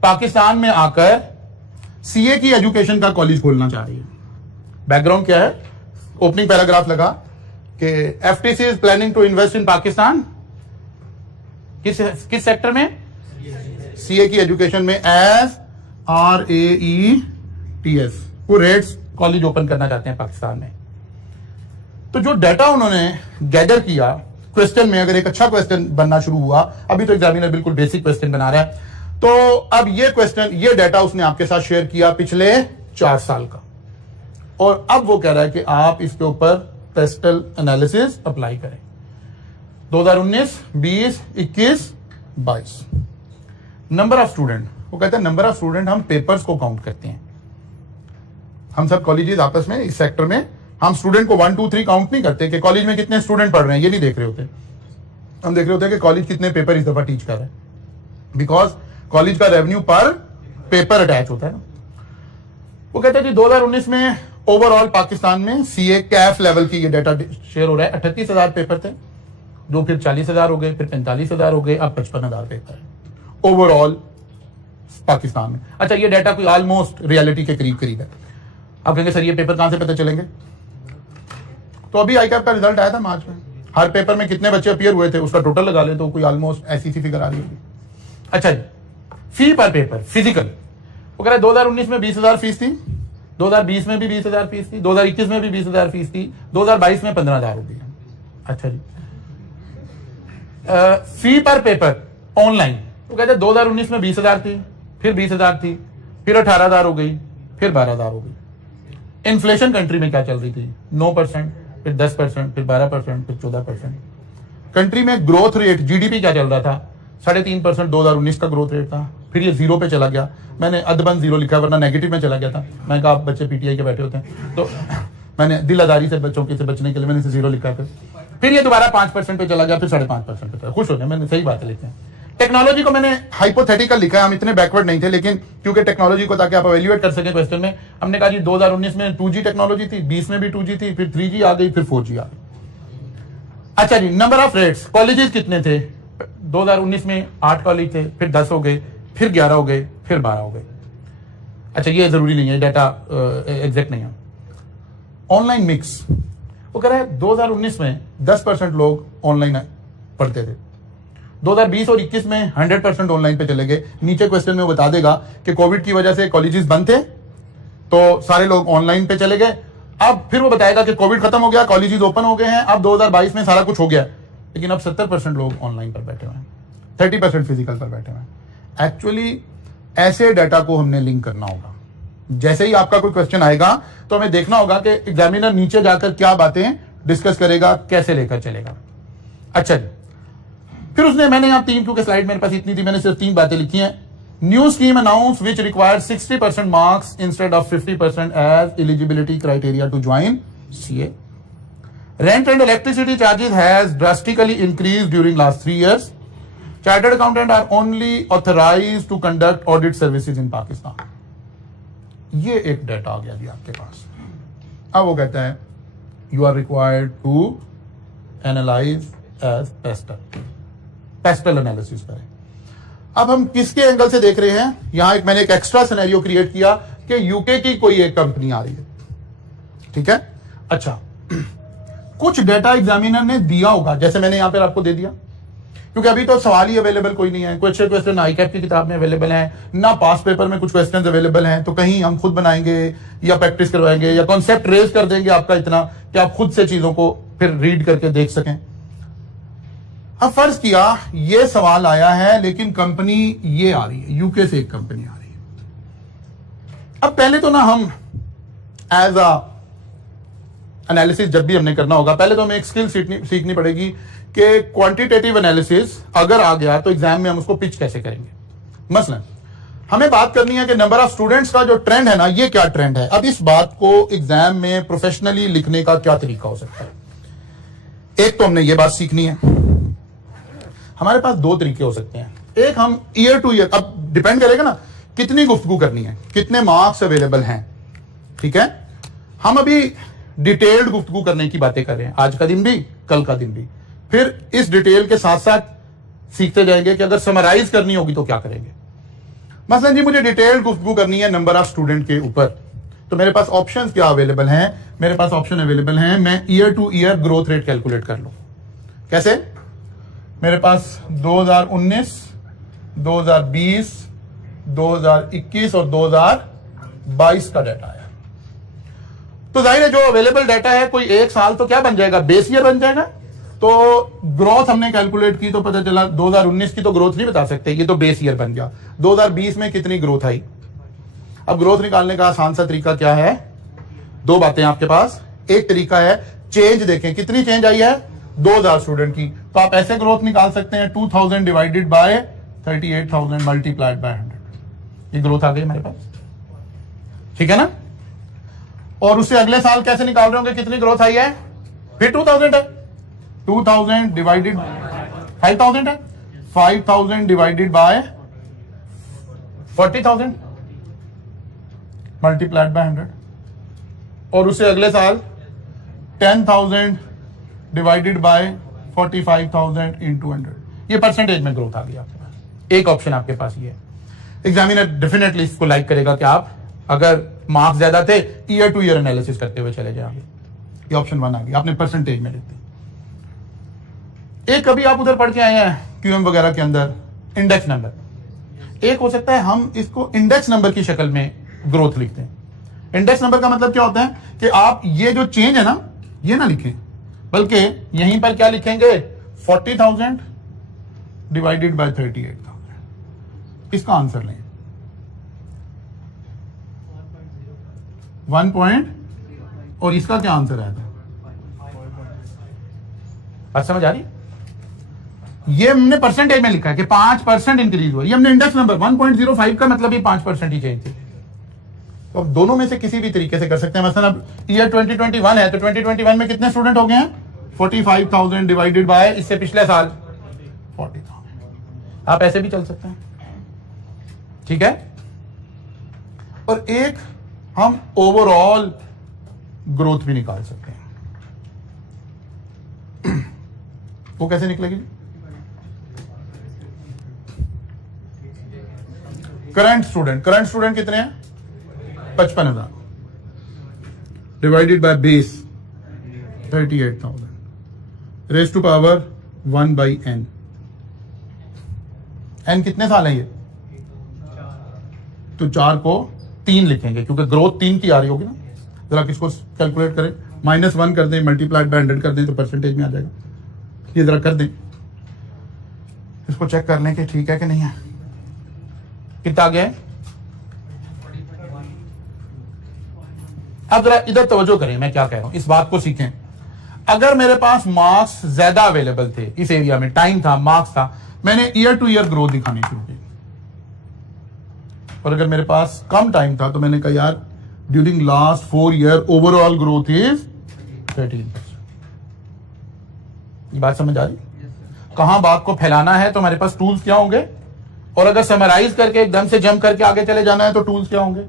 पाकिस्तान में आकर CA की एजुकेशन का कॉलेज खोलना चाह रही है। बैकग्राउंड क्या है? ओपनिंग पैराग्राफ लगा कि FTC is planning to invest in Pakistan, किस सेक्टर में? CA की एजुकेशन में, SRAETS को रेट्स कॉलेज ओपन करना चाहते हैं पाकिस्तान में। तो जो डाटा उन्होंने गैदर किया, क्वेश्चन में अगर एक अच्छा क्वेश्चन बनना शुरू हुआ, अभी तो एग्जामिनर बिल्कुल बेसिक क्वेश्चन बना रहा है, तो अब ये क्वेश्चन, ये डाटा उसने आपके साथ शेयर किया पिछले 4 साल का, और अब वो कह रहा है कि आप इसके ऊपर पेस्टल एनालिसिस अप्लाई करें। 2019, 20, 21, 22 नंबर ऑफ स्टूडेंट, वो कहते हैं नंबर ऑफ स्टूडेंट हम पेपर्स को काउंट करते हैं। हम सब कॉलेजेस आपस में इस सेक्टर में हम स्टूडेंट को 1, 2, 3 काउंट नहीं करते कि कॉलेज में कितने स्टूडेंट पढ़ रहे हैं, ये नहीं देख रहे होते। हम देख रहे होते हैं कि कॉलेज कितने पेपर इस दफा टीच कर रहे हैं, बिकॉज कॉलेज का रेवेन्यू पर पेपर अटैच होता है ना। वो कहते हैं जी 2019 में ओवरऑल पाकिस्तान में CA कैफ लेवल की ये डाटा शेयर हो रहा है। 38,000 पेपर थे, जो फिर 40,000 हो गए, फिर 45,000 हो गए, अब 55,000 पेपर है ओवरऑल पाकिस्तान में। अच्छा, ये डाटा कोई ऑलमोस्ट रियलिटी के करीब करीब है। आप कहेंगे सर ये पेपर कहां से पता चलेंगे? तो अभी आई कैप का रिजल्ट आया था मार्च में, हर पेपर में कितने बच्चे अपीयर हुए थे उसका टोटल लगा ले तो कोई ऑलमोस्ट ऐसी सी फिगर आ रही होगी। अच्छा जी, फी पर पेपर फिजिकल, वो कह रहा है 2019 में 20,000 फीस थी, 2020 में भी 20,000 फीस थी, 2021 में भी 20,000 फीस थी, 2022 में 15,000 हो गई। अच्छा जी, फी पर पेपर ऑनलाइन, वो कहते हैं 2019 में 20,000 थी, फिर 20,000 थी, फिर 18,000 हो गई, फिर 12,000 हो गई। इन्फ्लेशन कंट्री में क्या चल रही थी? 9%, फिर 10%, फिर 12%, फिर 14%। कंट्री में ग्रोथ रेट जीडीपी क्या चल रहा था? 3.5% 2019 का ग्रोथ रेट था, फिर ये जीरो पे चला गया। मैंने अदबन जीरो लिखा वरना नेगेटिव में चला गया था। मैंने कहा आप बच्चे पीटीआई के बैठे होते हैं तो मैंने दिलादारी से बच्चों के से बचने के लिए मैंने इसे जीरो लिखा था। फिर ये दोबारा 5% पे चला गया, फिर 5.5% पे चला। खुश हो गया, मैंने सही बात लिखी है। टेक्नोलॉजी को मैंने हाइपोथेटिकल लिखा है, हम इतने बैकवर्ड नहीं थे, लेकिन क्योंकि टेक्नोलॉजी को ताकि आप एवेल्युएट कर सके क्वेश्चन में, हमने कहा जी 2019 में 2G टेक्नोलॉजी थी, 20 में भी 2G थी, फिर 3G आ गई, फिर 4G आ गई। अच्छा जी, नंबर ऑफ रेट्स, कॉलेजेस कितने थे? 2019 में 8 कॉलेज थे, फिर 10 हो गए, फिर 11 हो गए, फिर 12 हो गए। अच्छा, ये जरूरी नहीं है, डाटा एग्जैक्ट नहीं है। ऑनलाइन मिक्स, वो कह रहा है 2019 में 10% लोग ऑनलाइन पढ़ते थे, 2020 और 21 में 100% ऑनलाइन पे चले गए। नीचे क्वेश्चन में वो बता देगा कि कोविड की वजह से कॉलेजेस बंद थे तो सारे लोग ऑनलाइन पे चले गए। अब फिर वो बताएगा कि कोविड खत्म हो गया, कॉलेजेस ओपन हो गए हैं, अब 2022 में सारा कुछ हो गया, लेकिन अब 70% लोग ऑनलाइन पर बैठे हुए हैं, 30% फिजिकल पर बैठे हुए हैं। एक्चुअली ऐसे डाटा को हमने लिंक करना होगा। जैसे ही आपका कोई क्वेश्चन आएगा तो हमें देखना होगा कि एग्जामिनर नीचे जाकर क्या बातें डिस्कस करेगा, कैसे लेकर चलेगा। अच्छा जी, फिर उसने, मैंने यहाँ 3, क्योंकि स्लाइड मेरे पास इतनी थी, मैंने सिर्फ 3 बातें लिखी हैं। New scheme announce which require 60% marks instead of 50% as eligibility criteria to join CA. Rent and electricity charges has drastically increased during last 3 years. Chartered accountant are only authorized to conduct audit services in Pakistan. ये एक डाटा आ गया जी आपके पास। अब वो कहता है you are required to analyze as pestle analysis करें। अब हम किसके एंगल से देख रहे हैं? यहां मैंने एक एक्स्ट्रा सिनेरियो क्रिएट किया कि यूके की कोई एक कंपनी आ रही है, ठीक है। अच्छा, कुछ डेटा एग्जामिनर ने दिया होगा, जैसे मैंने यहां पर आपको दे दिया, क्योंकि अभी तो सवाल ही अवेलेबल कोई नहीं है। कुछ अच्छे क्वेश्चन आईकैप की किताब में अवेलेबल हैं, ना पास पेपर में कुछ क्वेश्चन अवेलेबल हैं, तो कहीं हम खुद बनाएंगे या प्रैक्टिस करवाएंगे या कॉन्सेप्ट रेज कर देंगे आपका इतना कि आप खुद से चीजों को फिर रीड करके देख सकें। अब फर्ज किया ये सवाल आया है, लेकिन कंपनी ये आ रही है, यूके से एक कंपनी आ रही है। अब पहले तो ना हम एज अ एनालिसिस जब भी हमने करना होगा, पहले तो हमें एक स्किल सीखनी पड़ेगी कि क्वांटिटेटिव एनालिसिस अगर आ गया तो एग्जाम में हम उसको पिच कैसे करेंगे। मसलन हमें बात करनी है कि नंबर ऑफ स्टूडेंट्स का जो ट्रेंड है ना, ये क्या ट्रेंड है। अब इस बात को एग्जाम में प्रोफेशनली लिखने का क्या तरीका हो सकता है। एक तो हमने ये बात सीखनी है, हमारे पास 2 तरीके हो सकते हैं। एक हम ईयर टू ईयर, अब डिपेंड करेगा ना कितनी गुफ्तगू करनी है, कितने मार्क्स अवेलेबल हैं, ठीक है। हम अभी डिटेल्ड गुफ्तगू करने की बातें कर रहे हैं, आज का दिन भी कल का दिन भी। फिर इस डिटेल के साथ साथ सीखते जाएंगे कि अगर समराइज करनी होगी तो क्या करेंगे। मसलन जी मुझे डिटेल्ड गुफ्तगू करनी है नंबर ऑफ स्टूडेंट के ऊपर, तो मेरे पास ऑप्शंस क्या अवेलेबल हैं? मेरे पास ऑप्शन अवेलेबल हैं, मैं year two year growth rate calculate कर लूं। कैसे? मेरे पास 2019, 2020, 2021 और 2022 का डाटा है। तो जाहिर है जो अवेलेबल डाटा है, कोई एक साल तो क्या बन जाएगा, बेस ईयर बन जाएगा। तो ग्रोथ हमने कैलकुलेट की तो पता चला 2019 की तो ग्रोथ नहीं बता सकते, ये तो बेस ईयर बन गया। 2020 में कितनी ग्रोथ आई। अब ग्रोथ निकालने का आसान सा तरीका क्या है? 2 बातें आपके पास। एक तरीका है चेंज देखें, कितनी चेंज आई है 2000 स्टूडेंट की, तो आप ऐसे ग्रोथ निकाल सकते हैं 2000 डिवाइडेड बाय 38,000 मल्टीप्लाइड बाय 100। ये ग्रोथ आ गई हमारे पास, ठीक है ना। और उससे अगले साल कैसे निकाल रहे होंगे कितनी ग्रोथ आई है, फिर 2000 है, 2000 डिवाइडेड 5000 है, 5000 डिवाइडेड बाय 40,000 मल्टीप्लाइड बाय 100। और उससे अगले साल 10,000 डिवाइडेड बाय 45,000 इंटू 100। ये परसेंटेज में ग्रोथ आ गई आपके पास। एक ऑप्शन आपके पास ये है। एग्जामिनर डेफिनेटली इसको लाइक करेगा कि आप अगर मार्क्स ज्यादा थे ईयर टू ईयर एनालिसिस करते हुए चले जाएंगे। ये ऑप्शन 1 आ गया, आपने परसेंटेज में लिख दी। एक कभी आप उधर पढ़ के आए हैं क्यूएम वगैरह के अंदर इंडेक्स नंबर। एक हो सकता है हम इसको इंडेक्स नंबर की शक्ल में ग्रोथ लिखते हैं। इंडेक्स नंबर का मतलब क्या होता है कि आप ये जो चेंज है ना ये ना लिखें, बल्कि यहीं पर क्या लिखेंगे 40,000 डिवाइडेड बाय 38,000। इसका आंसर लें 1 पॉइंट, और इसका क्या आंसर आया था? बात समझ आ रही? ये हमने परसेंटेज में लिखा है कि 5% इंक्रीज हुआ। ये हमने इंडेक्स नंबर 1.05 का मतलब ही 5% ही चेंज थी। तो अब दोनों में से किसी भी तरीके से कर सकते हैं। मसलन अब ईयर 2021 है तो 2021 में कितने स्टूडेंट हो गए हैं? 45,000 डिवाइडेड बाय इससे पिछले साल 40,000। आप ऐसे भी चल सकते हैं, ठीक है। और एक हम ओवरऑल ग्रोथ भी निकाल सकते हैं। वो कैसे निकलेगी? करंट स्टूडेंट कितने हैं? 55,000 divided by base 38,000 raise to power 1 by n। n कितने साल है ये? तो 4 को 3 लिखेंगे क्योंकि ग्रोथ 3 की आ रही होगी ना। जरा किसको कैलकुलेट करें, -1 कर दें, मल्टीप्लाइड बाय 100 कर दें तो परसेंटेज में आ जाएगा। ये जरा कर दें, इसको चेक कर लें कि ठीक है कि नहीं है। कितना आ गया है? अब जरा इधर तवज्जो करें, मैं क्या कह रहा हूं, इस बात को सीखें। अगर मेरे पास मार्क्स ज्यादा अवेलेबल थे, इस एरिया में टाइम था, मार्क्स था, मैंने ईयर टू ईयर ग्रोथ दिखानी शुरू की। और अगर मेरे पास कम टाइम था तो मैंने कहा यार during last 4 year overall growth is 13%। ये बात समझ आ रही? कहां बात को फैलाना है तो हमारे पास टूल्स क्या होंगे, और अगर समराइज करके एकदम से जंप करके आगे चले जाना है तो टूल्स क्या होंगे।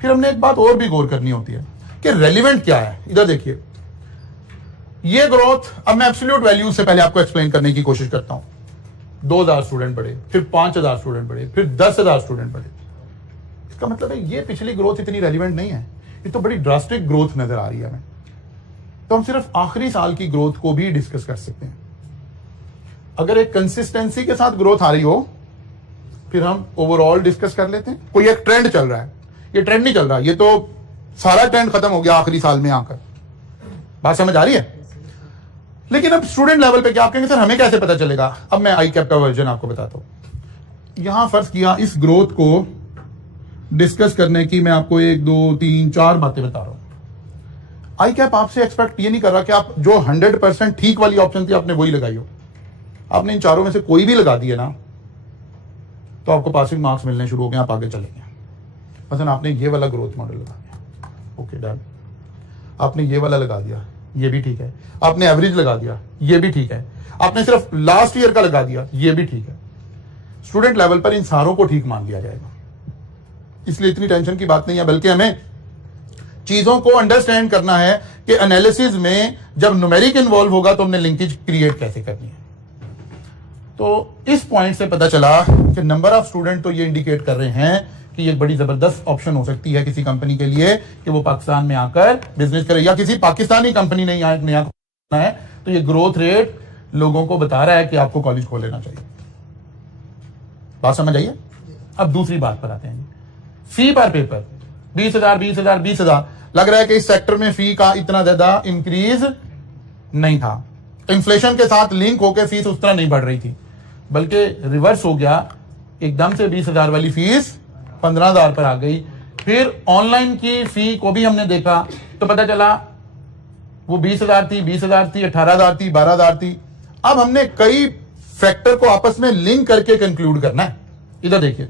फिर हमने एक बात और भी गौर करनी होती है कि रेलिवेंट क्या है। इधर देखिए, ये ग्रोथ, अब मैं एब्सोल्यूट वैल्यूज से पहले आपको एक्सप्लेन करने की कोशिश करता हूं। 2,000 स्टूडेंट बढ़े, फिर 5,000 स्टूडेंट बढ़े, फिर 10,000 स्टूडेंट बढ़े। इसका मतलब है ये पिछली ग्रोथ इतनी रेलिवेंट नहीं है, ये तो बड़ी ड्रास्टिक ग्रोथ नजर आ रही है हमें। तो हम सिर्फ आखिरी साल की ग्रोथ को भी डिस्कस कर सकते हैं। अगर एक कंसिस्टेंसी के साथ ग्रोथ आ रही हो फिर हम ओवरऑल डिस्कस कर लेते हैं। कोई एक ट्रेंड चल रहा है, ये ट्रेंड नहीं चल रहा, ये तो सारा ट्रेंड खत्म हो गया आखिरी साल में आकर। बात समझ आ रही है? लेकिन अब स्टूडेंट लेवल पे क्या आप कहेंगे सर हमें कैसे पता चलेगा? अब मैं आई कैप का वर्जन आपको बताता हूं। यहां फर्ज किया इस ग्रोथ को डिस्कस करने की मैं आपको 1 2 3 4 बातें बता रहा हूं। आई कैप आपसे एक्सपेक्ट ये नहीं कर रहा कि आप जो 100% ठीक वाली ऑप्शन थी आपने वही लगाई हो। आपने इन चारों में से कोई भी लगा दिए ना तो आपको पासिंग मार्क्स मिलने शुरू हो गए, आप आगे चलेंगे। मतलब आपने ये वाला ग्रोथ मॉडल लगा दिया, ओके डन। आपने ये वाला लगा दिया, ये भी ठीक है। आपने एवरेज लगा दिया, ये भी ठीक है। आपने सिर्फ लास्ट ईयर का लगा दिया, ये भी ठीक है। स्टूडेंट लेवल पर इन सारों को ठीक मान लिया जाएगा, इसलिए इतनी टेंशन की बात नहीं है। बल्कि हमें चीजों को अंडरस्टैंड करना है कि एनालिसिस में जब न्यूमेरिक इन्वॉल्व होगा तो हमने लिंकेज क्रिएट कैसे करनी है। तो इस पॉइंट से पता चला कि नंबर ऑफ स्टूडेंट तो ये इंडिकेट कर रहे हैं कि ये बड़ी जबरदस्त ऑप्शन हो सकती है किसी कंपनी के लिए कि वो पाकिस्तान में आकर बिजनेस करे, या किसी पाकिस्तानी कंपनी ने यहाँ नया खोलना है तो ये ग्रोथ रेट लोगों को बता रहा है कि आपको कॉलेज खोल लेना चाहिए। बात समझ आइए? अब दूसरी बात पर आते हैं। फी पर पेपर 20,000 लग रहा है कि इस सेक्टर में फी का इतना ज्यादा इंक्रीज नहीं था। इन्फ्लेशन के साथ लिंक होकर फीस उस तरह नहीं बढ़ रही थी, बल्कि रिवर्स हो गया, एकदम से 20,000 वाली फीस 15,000 पर आ गई। फिर ऑनलाइन की फी को भी हमने देखा तो पता चला वो 20,000 थी, 20,000 थी, 18,000 थी, 12,000 थी। अब हमने कई फैक्टर को आपस में लिंक करके कंक्लूड करना है। इधर देखिए,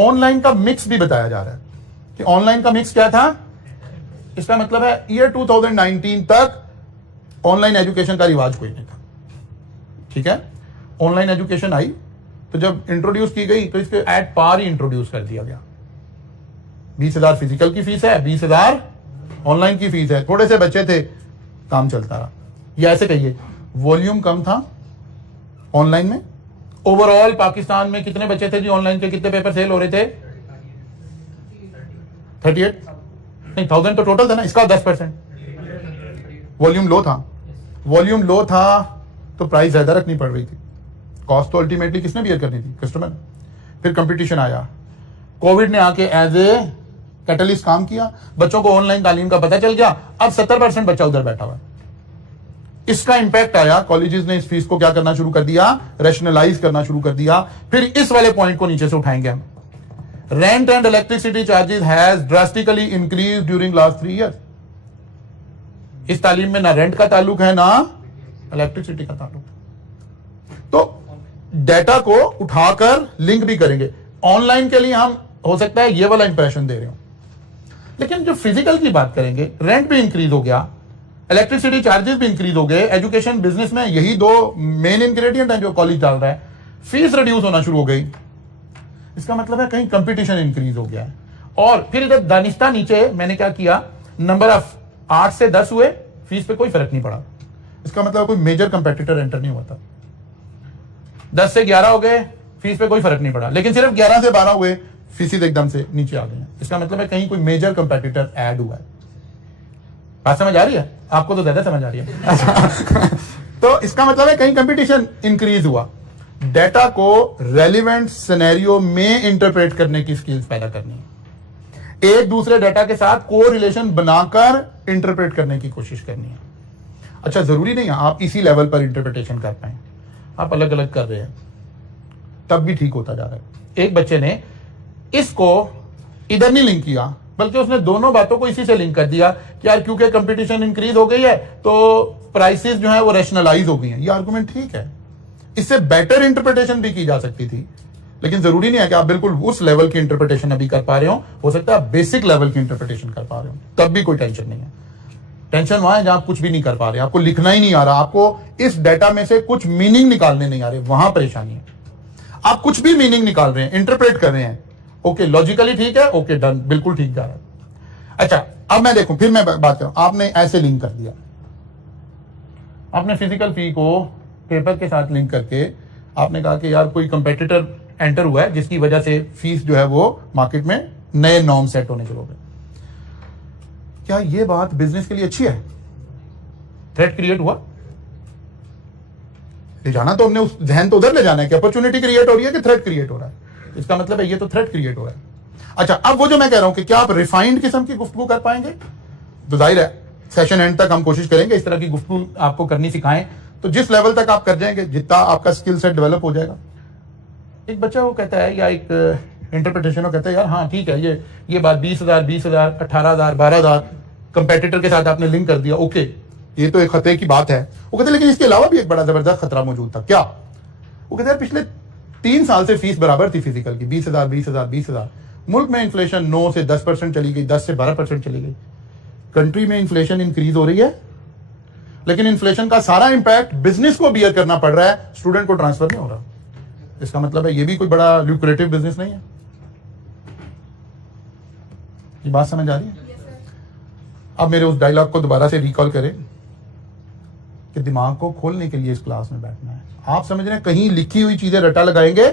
ऑनलाइन का मिक्स भी बताया जा रहा है कि ऑनलाइन का मिक्स क्या था। इसका मतलब है ईयर 2019 तक ऑनलाइन एजुकेशन का रिवाज कोई नहीं था, ठीक है। ऑनलाइन एजुकेशन आई तो जब इंट्रोड्यूस की गई तो इसके एट पार ही इंट्रोड्यूस कर दिया गया। 20,000 फिजिकल की फीस है, 20,000 ऑनलाइन की फीस है। थोड़े से बच्चे थे, काम चलता रहा। या ऐसे कहिए वॉल्यूम कम था ऑनलाइन में। ओवरऑल पाकिस्तान में कितने बच्चे थे जी ऑनलाइन के, कितने पेपर सेल हो रहे थे? 38 नहीं 1000 तो टोटल था ना, इसका 10%। वॉल्यूम लो था तो प्राइस ज्यादा रखनी पड़ रही थी। कॉस्ट तो अल्टीमेटली किसने बियर करनी थी? कस्टमर ने। फिर कंपटीशन आया, कोविड ने आके एज ए कैटलिस्ट काम किया, बच्चों को ऑनलाइन तालीम का पता चल गया, अब 70% बच्चा उधर बैठा हुआ है। इसका इंपैक्ट आया, कॉलेजेस ने इस फीस को क्या करना शुरू कर दिया? रैशनलाइज करना शुरू कर दिया। फिर इस वाले पॉइंट को नीचे से उठाएंगे हम। Rent and electricity charges has drastically increase during last 3 years. इस तालीम में ना रेंट का ताल्लुक है ना इलेक्ट्रिसिटी का ताल्लुक है। तो डेटा को उठाकर लिंक भी करेंगे। ऑनलाइन के लिए हम हो सकता है ये वाला इंप्रेशन दे रहे हो, लेकिन जो फिजिकल की बात करेंगे, रेंट भी इंक्रीज हो गया, इलेक्ट्रिसिटी चार्जेस भी इंक्रीज हो गए। एजुकेशन बिजनेस में यही 2 मेन इंग्रेडिएंट हैं जो कॉलेज डाल रहा है। फीस रिड्यूस होना शुरू हो गई, इसका मतलब है कहीं कंपटीशन इंक्रीज हो गया है। और फिर इधर दानिस्ता नीचे मैंने क्या किया, नंबर ऑफ 8 से 10 हुए, फीस पे कोई फर्क नहीं पड़ा। इसका मतलब कोई मेजर कंपेटिटर एंटर नहीं हुआ था। 10 से 11 हो गए, फीस पे कोई फर्क नहीं पड़ा, लेकिन सिर्फ 11 से 12 हुए, फीसेस एकदम से नीचे आ गई। इसका मतलब है कहीं कोई मेजर कंपेटिटर ऐड हुआ है। बात समझ आ रही है? आपको तो ज्यादा समझ आ रही है। तो इसका मतलब है कहीं कंपटीशन इंक्रीज हुआ। डेटा को रेलिवेंट सिनेरियो में इंटरप्रेट करने की स्किल्स पैदा करनी है। एक दूसरे डेटा के साथ को रिलेशन बनाकर इंटरप्रेट करने की कोशिश करनी है। अच्छा, जरूरी नहीं है आप इसी लेवल पर इंटरप्रिटेशन कर पाए, आप अलग अलग कर रहे हैं, तब भी ठीक होता जा रहा है। एक बच्चे ने इसको इधर नहीं लिंक किया, बल्कि उसने दोनों बातों को इसी से लिंक कर दिया कि यार क्योंकि कंपटीशन इंक्रीज हो गई है तो प्राइसेस जो है वो रैशनलाइज हो गई हैं। ये आर्गुमेंट ठीक है, इससे बेटर इंटरप्रिटेशन भी की जा सकती थी, लेकिन जरूरी नहीं है कि आप बिल्कुल उस लेवल की इंटरप्रिटेशन अभी कर पा रहे हो सकता है आप बेसिक लेवल की इंटरप्रिटेशन कर पा रहे हो, तब भी कोई टेंशन नहीं है। टेंशन वहां है जहां आप कुछ भी नहीं कर पा रहे, आपको लिखना ही नहीं आ रहा, आपको इस डेटा में से कुछ मीनिंग निकालने नहीं आ रहे, वहां परेशानी है। आप कुछ भी मीनिंग निकाल रहे हैं, इंटरप्रेट कर रहे हैं, ओके लॉजिकली ठीक है, ओके डन, बिल्कुल ठीक जा रहा है। अच्छा, अब मैं देखूं, फिर मैं बात करूं, आपने ऐसे लिंक कर दिया, आपने फिजिकल फी को पेपर के साथ लिंक करके आपने कहा कि यार कोई कंपेटिटर एंटर हुआ है जिसकी वजह से फीस जो है वो मार्केट में नए नॉर्म सेट होने शुरू हो गए। क्या ये बात बिजनेस के लिए अच्छी है? थ्रेट क्रिएट हुआ? ले जाना तो हमने, उस जहन तो उधर ले जाना है कि अपॉर्चुनिटी क्रिएट हो रही है कि थ्रेट क्रिएट हो रहा है। इसका मतलब है ये तो थ्रेट क्रिएट हो रहा है। अच्छा, अब वो जो मैं कह रहा हूं कि क्या आप रिफाइंड किस्म की गुफ्तगू कर पाएंगे? तो जाहिर है सेशन एंड तक हम कोशिश करेंगे इस तरह की गुफ्तगू आपको करनी सिखाएं, तो जिस लेवल तक आप कर जाएंगे जितना आपका स्किल सेट डेवलप हो जाएगा। एक बच्चा वो कहता है, या एक इंटरप्रिटेशन वो कहता है यार हाँ ठीक है, ये बात 20,000 18,000 12,000 कंपेटिटर के साथ आपने लिंक कर दिया, ओके ये तो एक खतरे की बात है। वो कहते लेकिन इसके अलावा भी एक बड़ा जबरदस्त खतरा मौजूद था। क्या? वो कहते हैं पिछले 3 साल से फीस बराबर थी फिजिकल की, 20,000 मुल्क में इन्फ्लेशन 9 से 10% चली गई, 10 से 12% चली गई। कंट्री में इन्फ्लेशन इंक्रीज हो रही है, लेकिन इन्फ्लेशन का सारा इंपैक्ट बिजनेस को बियर करना पड़ रहा है, स्टूडेंट को ट्रांसफर नहीं हो रहा। इसका मतलब है ये भी कोई बड़ा ल्यूक्रेटिव बिजनेस नहीं है। ये बात समझ आ रही है? अब मेरे उस डायलॉग को दोबारा से रिकॉल करें कि दिमाग को खोलने के लिए इस क्लास में बैठना है। आप समझ रहे हैं कहीं लिखी हुई चीजें रटा लगाएंगे,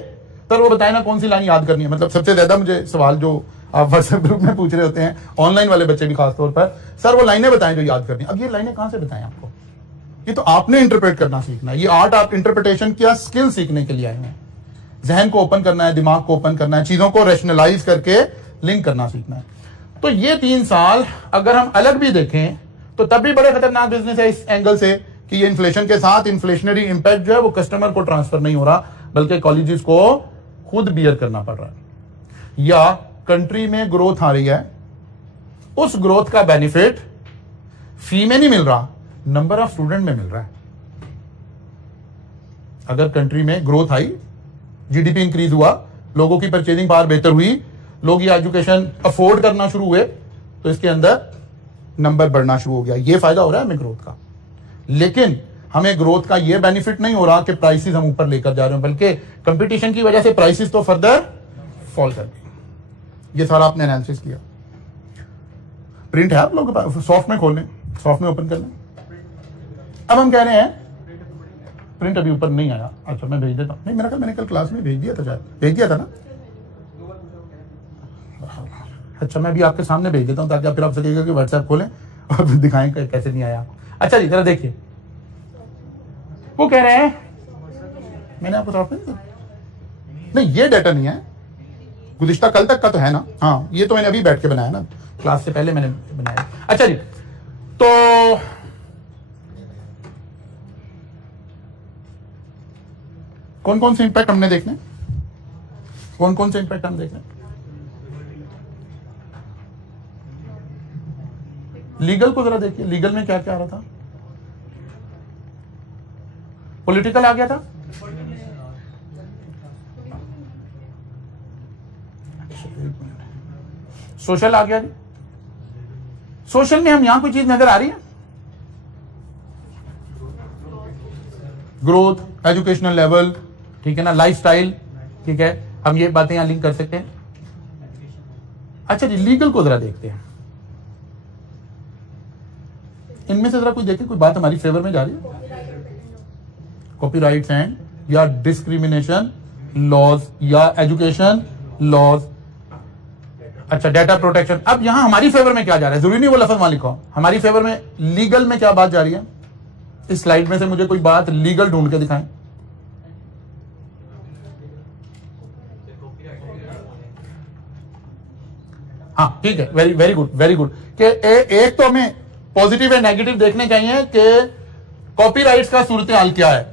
तर वो बताए ना कौन सी लाइन याद करनी है। मतलब सबसे ज्यादा मुझे सवाल जो आप व्हाट्सएप ग्रुप में पूछ रहे होते हैं, ऑनलाइन वाले बच्चे भी खासतौर पर, सर वो लाइनें बताएं जो याद करनी है। अब ये लाइनें कहां से बताएं आपको? ये तो आपने इंटरप्रेट करना सीखना है। ये आर्ट आप इंटरप्रिटेशन क्या स्किल सीखने के लिए आए हैं। जहन को ओपन करना है, दिमाग को ओपन करना है, चीजों को रैशनलाइज करके लिंक करना सीखना है। तो ये 3 साल अगर हम अलग भी देखें तो तब भी बड़े खतरनाक बिजनेस है इस एंगल से कि ये इन्फ्लेशन के साथ इन्फ्लेशनरी इंपैक्ट जो है वो कस्टमर को ट्रांसफर नहीं हो रहा, बल्कि कॉलेजेस को खुद बियर करना पड़ रहा है। या कंट्री में ग्रोथ आ रही है, उस ग्रोथ का बेनिफिट फी में नहीं मिल रहा, नंबर ऑफ स्टूडेंट में मिल रहा है। अगर कंट्री में ग्रोथ आई, जीडीपी इंक्रीज हुआ, लोगों की परचेजिंग पावर बेहतर हुई, लोग ये एजुकेशन अफोर्ड करना शुरू हुए, तो इसके अंदर नंबर बढ़ना शुरू हो गया। ये फायदा हो रहा है हमें ग्रोथ का। लेकिन हमें ग्रोथ का ये बेनिफिट नहीं हो रहा कि प्राइसेस हम ऊपर लेकर जा रहे हैं, बल्कि कंपटीशन की वजह से प्राइसेस तो फर्दर फॉल कर गई। ये सारा आपने एनालिसिस किया। प्रिंट है आप लोगों के पास? सॉफ्ट में खोल लें, सॉफ्ट में ओपन कर लें। अब हम कह रहे हैं प्रिंट अभी ऊपर नहीं आया। अच्छा मैं भेज देता हूँ। नहीं, मेरा कल मैंने कल क्लास में भेज दिया था, शायद भेज दिया था ना। अच्छा मैं भी आपके सामने भेज देता हूँ ताकि आप फिर आप सकेगा कि व्हाट्सएप खोलें और फिर दिखाएं कैसे नहीं आया। अच्छा जी जरा देखिए, वो कह रहे हैं, मैंने आपको सॉफ्टवेयर नहीं, ये डाटा नहीं है, गुज़िश्ता कल तक का तो है ना। हाँ ये तो मैंने अभी बैठ के बनाया ना, क्लास से पहले मैंने बनाया। अच्छा जी, तो कौन कौन से इंपैक्ट हमने देखने, कौन कौन से इंपैक्ट हम देखने? लीगल को जरा देखिए, लीगल में क्या क्या आ रहा था? पॉलिटिकल आ गया था, सोशल आ गया जी। सोशल में हम यहां कोई चीज नजर आ रही है? ग्रोथ, एजुकेशनल लेवल, ठीक है ना, लाइफस्टाइल, ठीक है, हम ये बातें यहां लिंक कर सकते हैं। अच्छा जी, लीगल को जरा देखते हैं, इनमें से जरा कोई देखें कोई बात हमारी फेवर में जा रही है? कॉपीराइट्स एंड या डिस्क्रिमिनेशन लॉज या एजुकेशन लॉज। अच्छा, डाटा प्रोटेक्शन। अब यहां हमारी फेवर में क्या जा रहा है? जरूरी नहीं वो लफ्ज वहां लिखा हो, हमारी फेवर में लीगल में क्या बात जा रही है? इस स्लाइड में से मुझे कोई बात लीगल ढूंढ के दिखाएं। हाँ ठीक है, very very good, very good. कि एक तो हमें पॉजिटिव एंड नेगेटिव देखने चाहिए कि कॉपीराइट्स का सूरत हाल क्या है।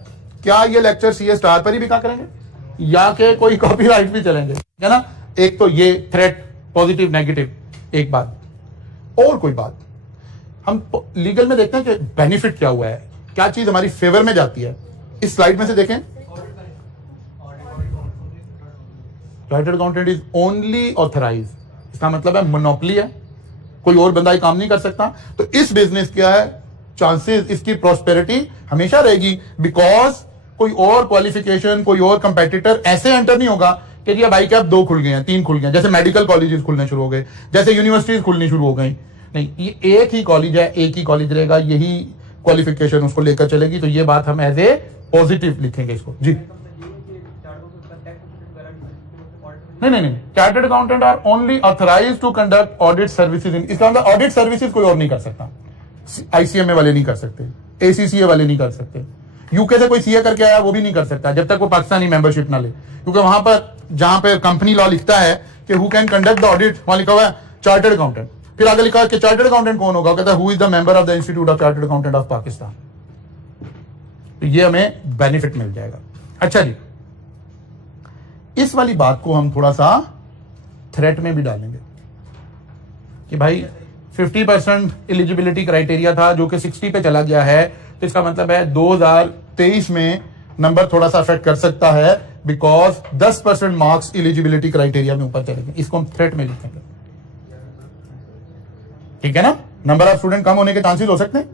क्या ये लेक्चर सीए स्टार पर ही बिका करेंगे या कि कोई कॉपीराइट भी चलेंगे, है ना? एक तो ये थ्रेट, पॉजिटिव नेगेटिव, एक बात। और कोई बात हम लीगल में देखते हैं कि बेनिफिट क्या हुआ है, क्या चीज हमारी फेवर में जाती है। इस स्लाइड में से देखें, chartered accountant is only authorise, इसका मतलब है मोनोपोली है, कोई और बंदा ये काम नहीं कर सकता। तो इस बिजनेस क्या है, चांसेस इसकी प्रॉस्पेरिटी हमेशा रहेगी, बिकॉज कोई और क्वालिफिकेशन, कोई और कंपेटिटर ऐसे एंटर नहीं होगा कि जी भाई क्या 2 खुल गए हैं, 3 खुल गए हैं, जैसे मेडिकल कॉलेजेस खुलने शुरू हो गए, जैसे यूनिवर्सिटीज खुलनी शुरू हो गई। नहीं, ये एक ही कॉलेज है, एक ही कॉलेज रहेगा, यही क्वालिफिकेशन उसको लेकर चलेगी। तो ये बात हम एज ए पॉजिटिव लिखेंगे इसको जी। नहीं, chartered accountant are only authorised to conduct audit services in, इसका मतलब ऑडिट सर्विसेज कोई और नहीं कर सकता। आईसीएमए वाले नहीं कर सकते, एसीसीए वाले नहीं कर सकते, यूके से कोई सीए करके आया वो भी नहीं कर सकता जब तक वो पाकिस्तानी मेंबरशिप ना ले, क्योंकि वहां पर जहां पर कंपनी लॉ लिखता है कि who can conduct the audit, वहां लिखा हुआ है चार्टर्ड अकाउंटेंट। फिर आगे लिखा है कि चार्टर्ड अकाउंटेंट कौन होगा, कहता है who is the member of the institute of chartered accountant of Pakistan. तो ये हमें बेनिफिट मिल जाएगा। अच्छा जी, इस वाली बात को हम थोड़ा सा थ्रेट में भी डालेंगे कि भाई 50% एलिजिबिलिटी क्राइटेरिया था जो कि 60 पे चला गया है, तो इसका मतलब है 2023 में नंबर थोड़ा सा अफेक्ट कर सकता है, बिकॉज 10% मार्क्स एलिजिबिलिटी क्राइटेरिया में ऊपर चले गए। इसको हम थ्रेट में लिखेंगे, ठीक है ना? नंबर ऑफ स्टूडेंट कम होने के चांसेस हो सकते हैं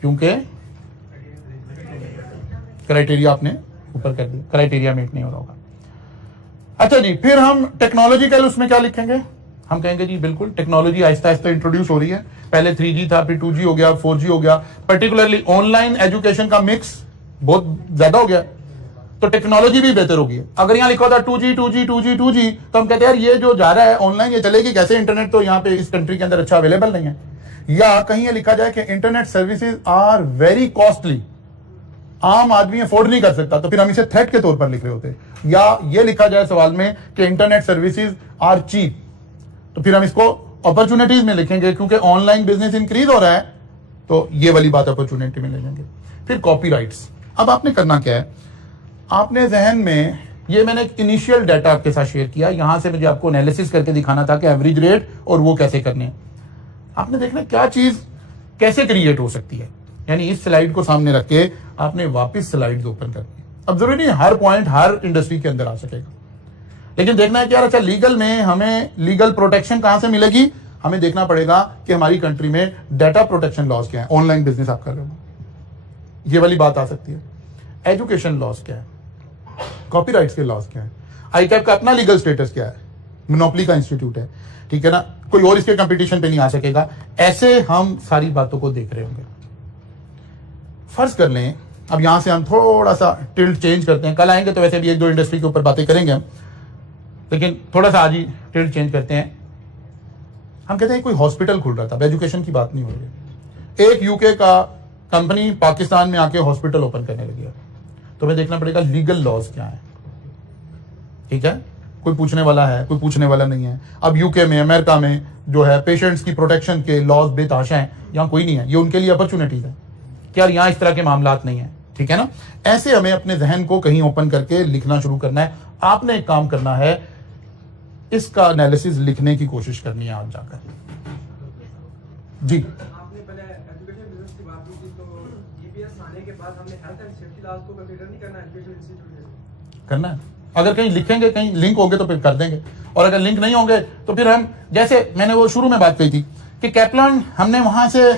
क्योंकि क्राइटेरिया आपने ऊपर कर दिया, क्राइटेरिया मीट नहीं हो रहा होगा। अच्छा जी, फिर हम टेक्नोलॉजिकल उसमें क्या लिखेंगे? हम कहेंगे जी बिल्कुल टेक्नोलॉजी आहिस्ता आहिस्ता इंट्रोड्यूस हो रही है, पहले 3G था, फिर 2G हो गया, 4G हो गया, पर्टिकुलरली ऑनलाइन एजुकेशन का मिक्स बहुत ज्यादा हो गया, तो टेक्नोलॉजी भी बेहतर होगी। अगर यहाँ लिखा होता 2G 2G 2G 2G तो हम कहते हैं यार ये जो जा रहा है ऑनलाइन ये चलेगी कैसे, इंटरनेट तो यहाँ पे इस कंट्री के अंदर अच्छा अवेलेबल नहीं है। या कहीं ये लिखा जाए कि internet services are very costly, आम आदमी अफोर्ड नहीं कर सकता, तो फिर हम इसे थ्रेट के तौर पर लिख रहे होते। या ये लिखा जाए सवाल में कि इंटरनेट सर्विसेज आर चीप, तो फिर हम इसको अपॉर्चुनिटीज में लिखेंगे, क्योंकि ऑनलाइन बिजनेस इंक्रीज हो रहा है, तो ये वाली बात अपॉर्चुनिटी में ले जाएंगे। फिर कॉपीराइट्स। अब आपने करना क्या है, आपने जहन में, ये मैंने एक इनिशियल डाटा आपके साथ शेयर किया, यहां से मुझे आपको एनालिसिस करके दिखाना था कि एवरेज रेट और वो कैसे करने हैं। आपने देखना क्या चीज कैसे क्रिएट हो सकती है, यानी इस स्लाइड को सामने रख के आपने वापस स्लाइड्स ओपन करनी। अब जरूरी नहीं हर पॉइंट हर इंडस्ट्री के अंदर आ सकेगा, लेकिन देखना है कि यार अच्छा लीगल में हमें लीगल प्रोटेक्शन कहां से मिलेगी, हमें देखना पड़ेगा कि हमारी कंट्री में डाटा प्रोटेक्शन लॉज क्या है। ऑनलाइन बिजनेस आप कर रहे हो, ये वाली बात आ सकती है। एजुकेशन लॉज क्या है, कॉपीराइट्स के लॉज क्या है, आईकैप का अपना लीगल स्टेटस क्या है, मोनोपोली का इंस्टीट्यूट है, ठीक है ना, कोई और इसके कंपटीशन पे नहीं आ सकेगा। ऐसे हम सारी बातों को देख रहे होंगे। फर्ज कर लें, अब यहां से हम थोड़ा सा टिल्ट चेंज करते हैं, कल आएंगे तो वैसे भी 1-2 इंडस्ट्री के ऊपर बातें करेंगे हम। लेकिन थोड़ा सा आज ही टिल्ट चेंज करते हैं। हम कहते हैं कोई हॉस्पिटल खुल रहा था, एजुकेशन की बात नहीं हो रही। एक यूके का कंपनी पाकिस्तान में आके हॉस्पिटल ओपन करने लगी है, तो हमें देखना पड़ेगा लीगल लॉज क्या है, ठीक है। कोई पूछने वाला है, कोई पूछने वाला नहीं है। अब यूके में, अमेरिका में जो है पेशेंट्स की प्रोटेक्शन के लॉज बेताशा हैं, यहाँ कोई नहीं है। ये उनके लिए अपॉर्चुनिटीज है कि यार यहाँ इस तरह के मामलात नहीं है, ठीक है ना। ऐसे हमें अपने जहन को कहीं ओपन करके लिखना शुरू करना है। आपने एक काम करना है, इसका एनालिसिस लिखने की कोशिश करनी है आज जाकर। जी, आपने पहले एजुकेशन बिजनेस की बात की थी, तो जीपीएस आने के बाद हमने हेल्थ एंड सेफ्टी लॉज को कंसीडर नहीं करना एजुकेशन इंस्टीट्यूट करना है। अगर कहीं लिखेंगे, कहीं लिंक होंगे तो फिर कर देंगे, और अगर लिंक नहीं होंगे तो फिर हम, जैसे मैंने वो शुरू में बात कही थी कि कैप्लॉन हमने वहां से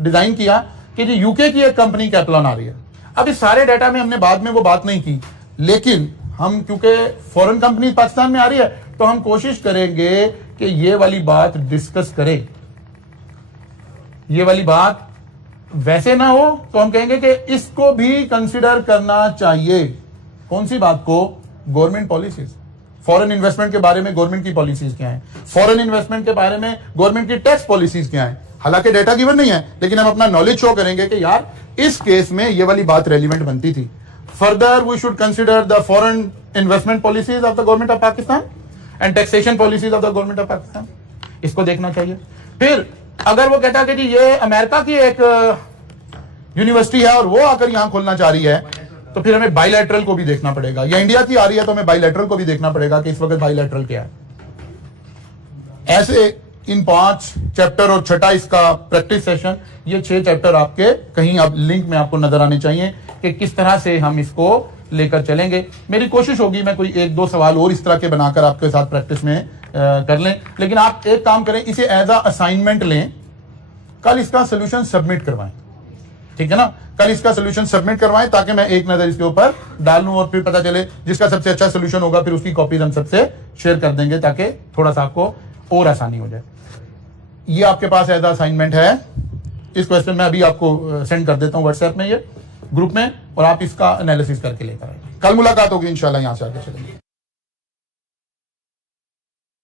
डिजाइन किया कि जी यूके की एक कंपनी कैप्लॉन आ रही है। अब इस सारे डाटा में हमने बाद में वो बात नहीं की, लेकिन हम क्योंकि फॉरेन कंपनी पाकिस्तान में आ रही है तो हम कोशिश करेंगे कि ये वाली बात डिस्कस करें। ये वाली बात वैसे ना हो तो हम कहेंगे कि इसको भी कंसिडर करना चाहिए। कौन सी बात को? गवर्नमेंट पॉलिसीज, फॉरेन इन्वेस्टमेंट के बारे में गवर्नमेंट की पॉलिसीज क्या है, फॉरेन इन्वेस्टमेंट के बारे में गवर्नमेंट की टैक्स पॉलिसीज क्या है। हालांकि डेटा गिवन नहीं है, लेकिन हम अपना नॉलेज शो करेंगे कि यार इस केस में ये वाली बात रेलिवेंट बनती थी। Further we should consider the foreign investment policies of the government of Pakistan and taxation policies of the government of Pakistan, इसको देखना चाहिए। फिर अगर वो कहता है कि जी ये अमेरिका की एक यूनिवर्सिटी है और वो आकर यहां खोलना चाह रही है, तो फिर हमें बाइलैटरल को भी देखना पड़ेगा। या इंडिया की आ रही है तो हमें बाइलैटरल को भी देखना पड़ेगा कि इस वक्त बाइलैटरल क्या है। ऐसे इन 5 चैप्टर और छठा इसका प्रैक्टिस सेशन, ये 6 चैप्टर आपके कहीं अब लिंक में आपको नजर आने चाहिए कि किस तरह से हम इसको लेकर चलेंगे। मेरी कोशिश होगी मैं कोई 1-2 सवाल और इस तरह के बनाकर आपके साथ प्रैक्टिस में कर लें, लेकिन आप एक काम करें, इसे एज अ असाइनमेंट लें, कल इसका सोल्यूशन सबमिट करवाएं, ठीक है ना। कल इसका सोल्यूशन सबमिट करवाएं ताकि मैं एक नजर इसके ऊपर डाल लूं और फिर पता चले जिसका सबसे अच्छा सोल्यूशन होगा फिर उसकी कॉपीज हम सबसे शेयर कर देंगे ताकि थोड़ा सा आपको और आसानी हो जाए। ये आपके पास एज असाइनमेंट है। इस क्वेश्चन में अभी आपको सेंड कर देता हूं व्हाट्सएप में, ये ग्रुप में, और आप इसका एनालिसिस करके लेकर आए। कल मुलाकात होगी इंशाल्लाह, यहां से आगे चलेंगे।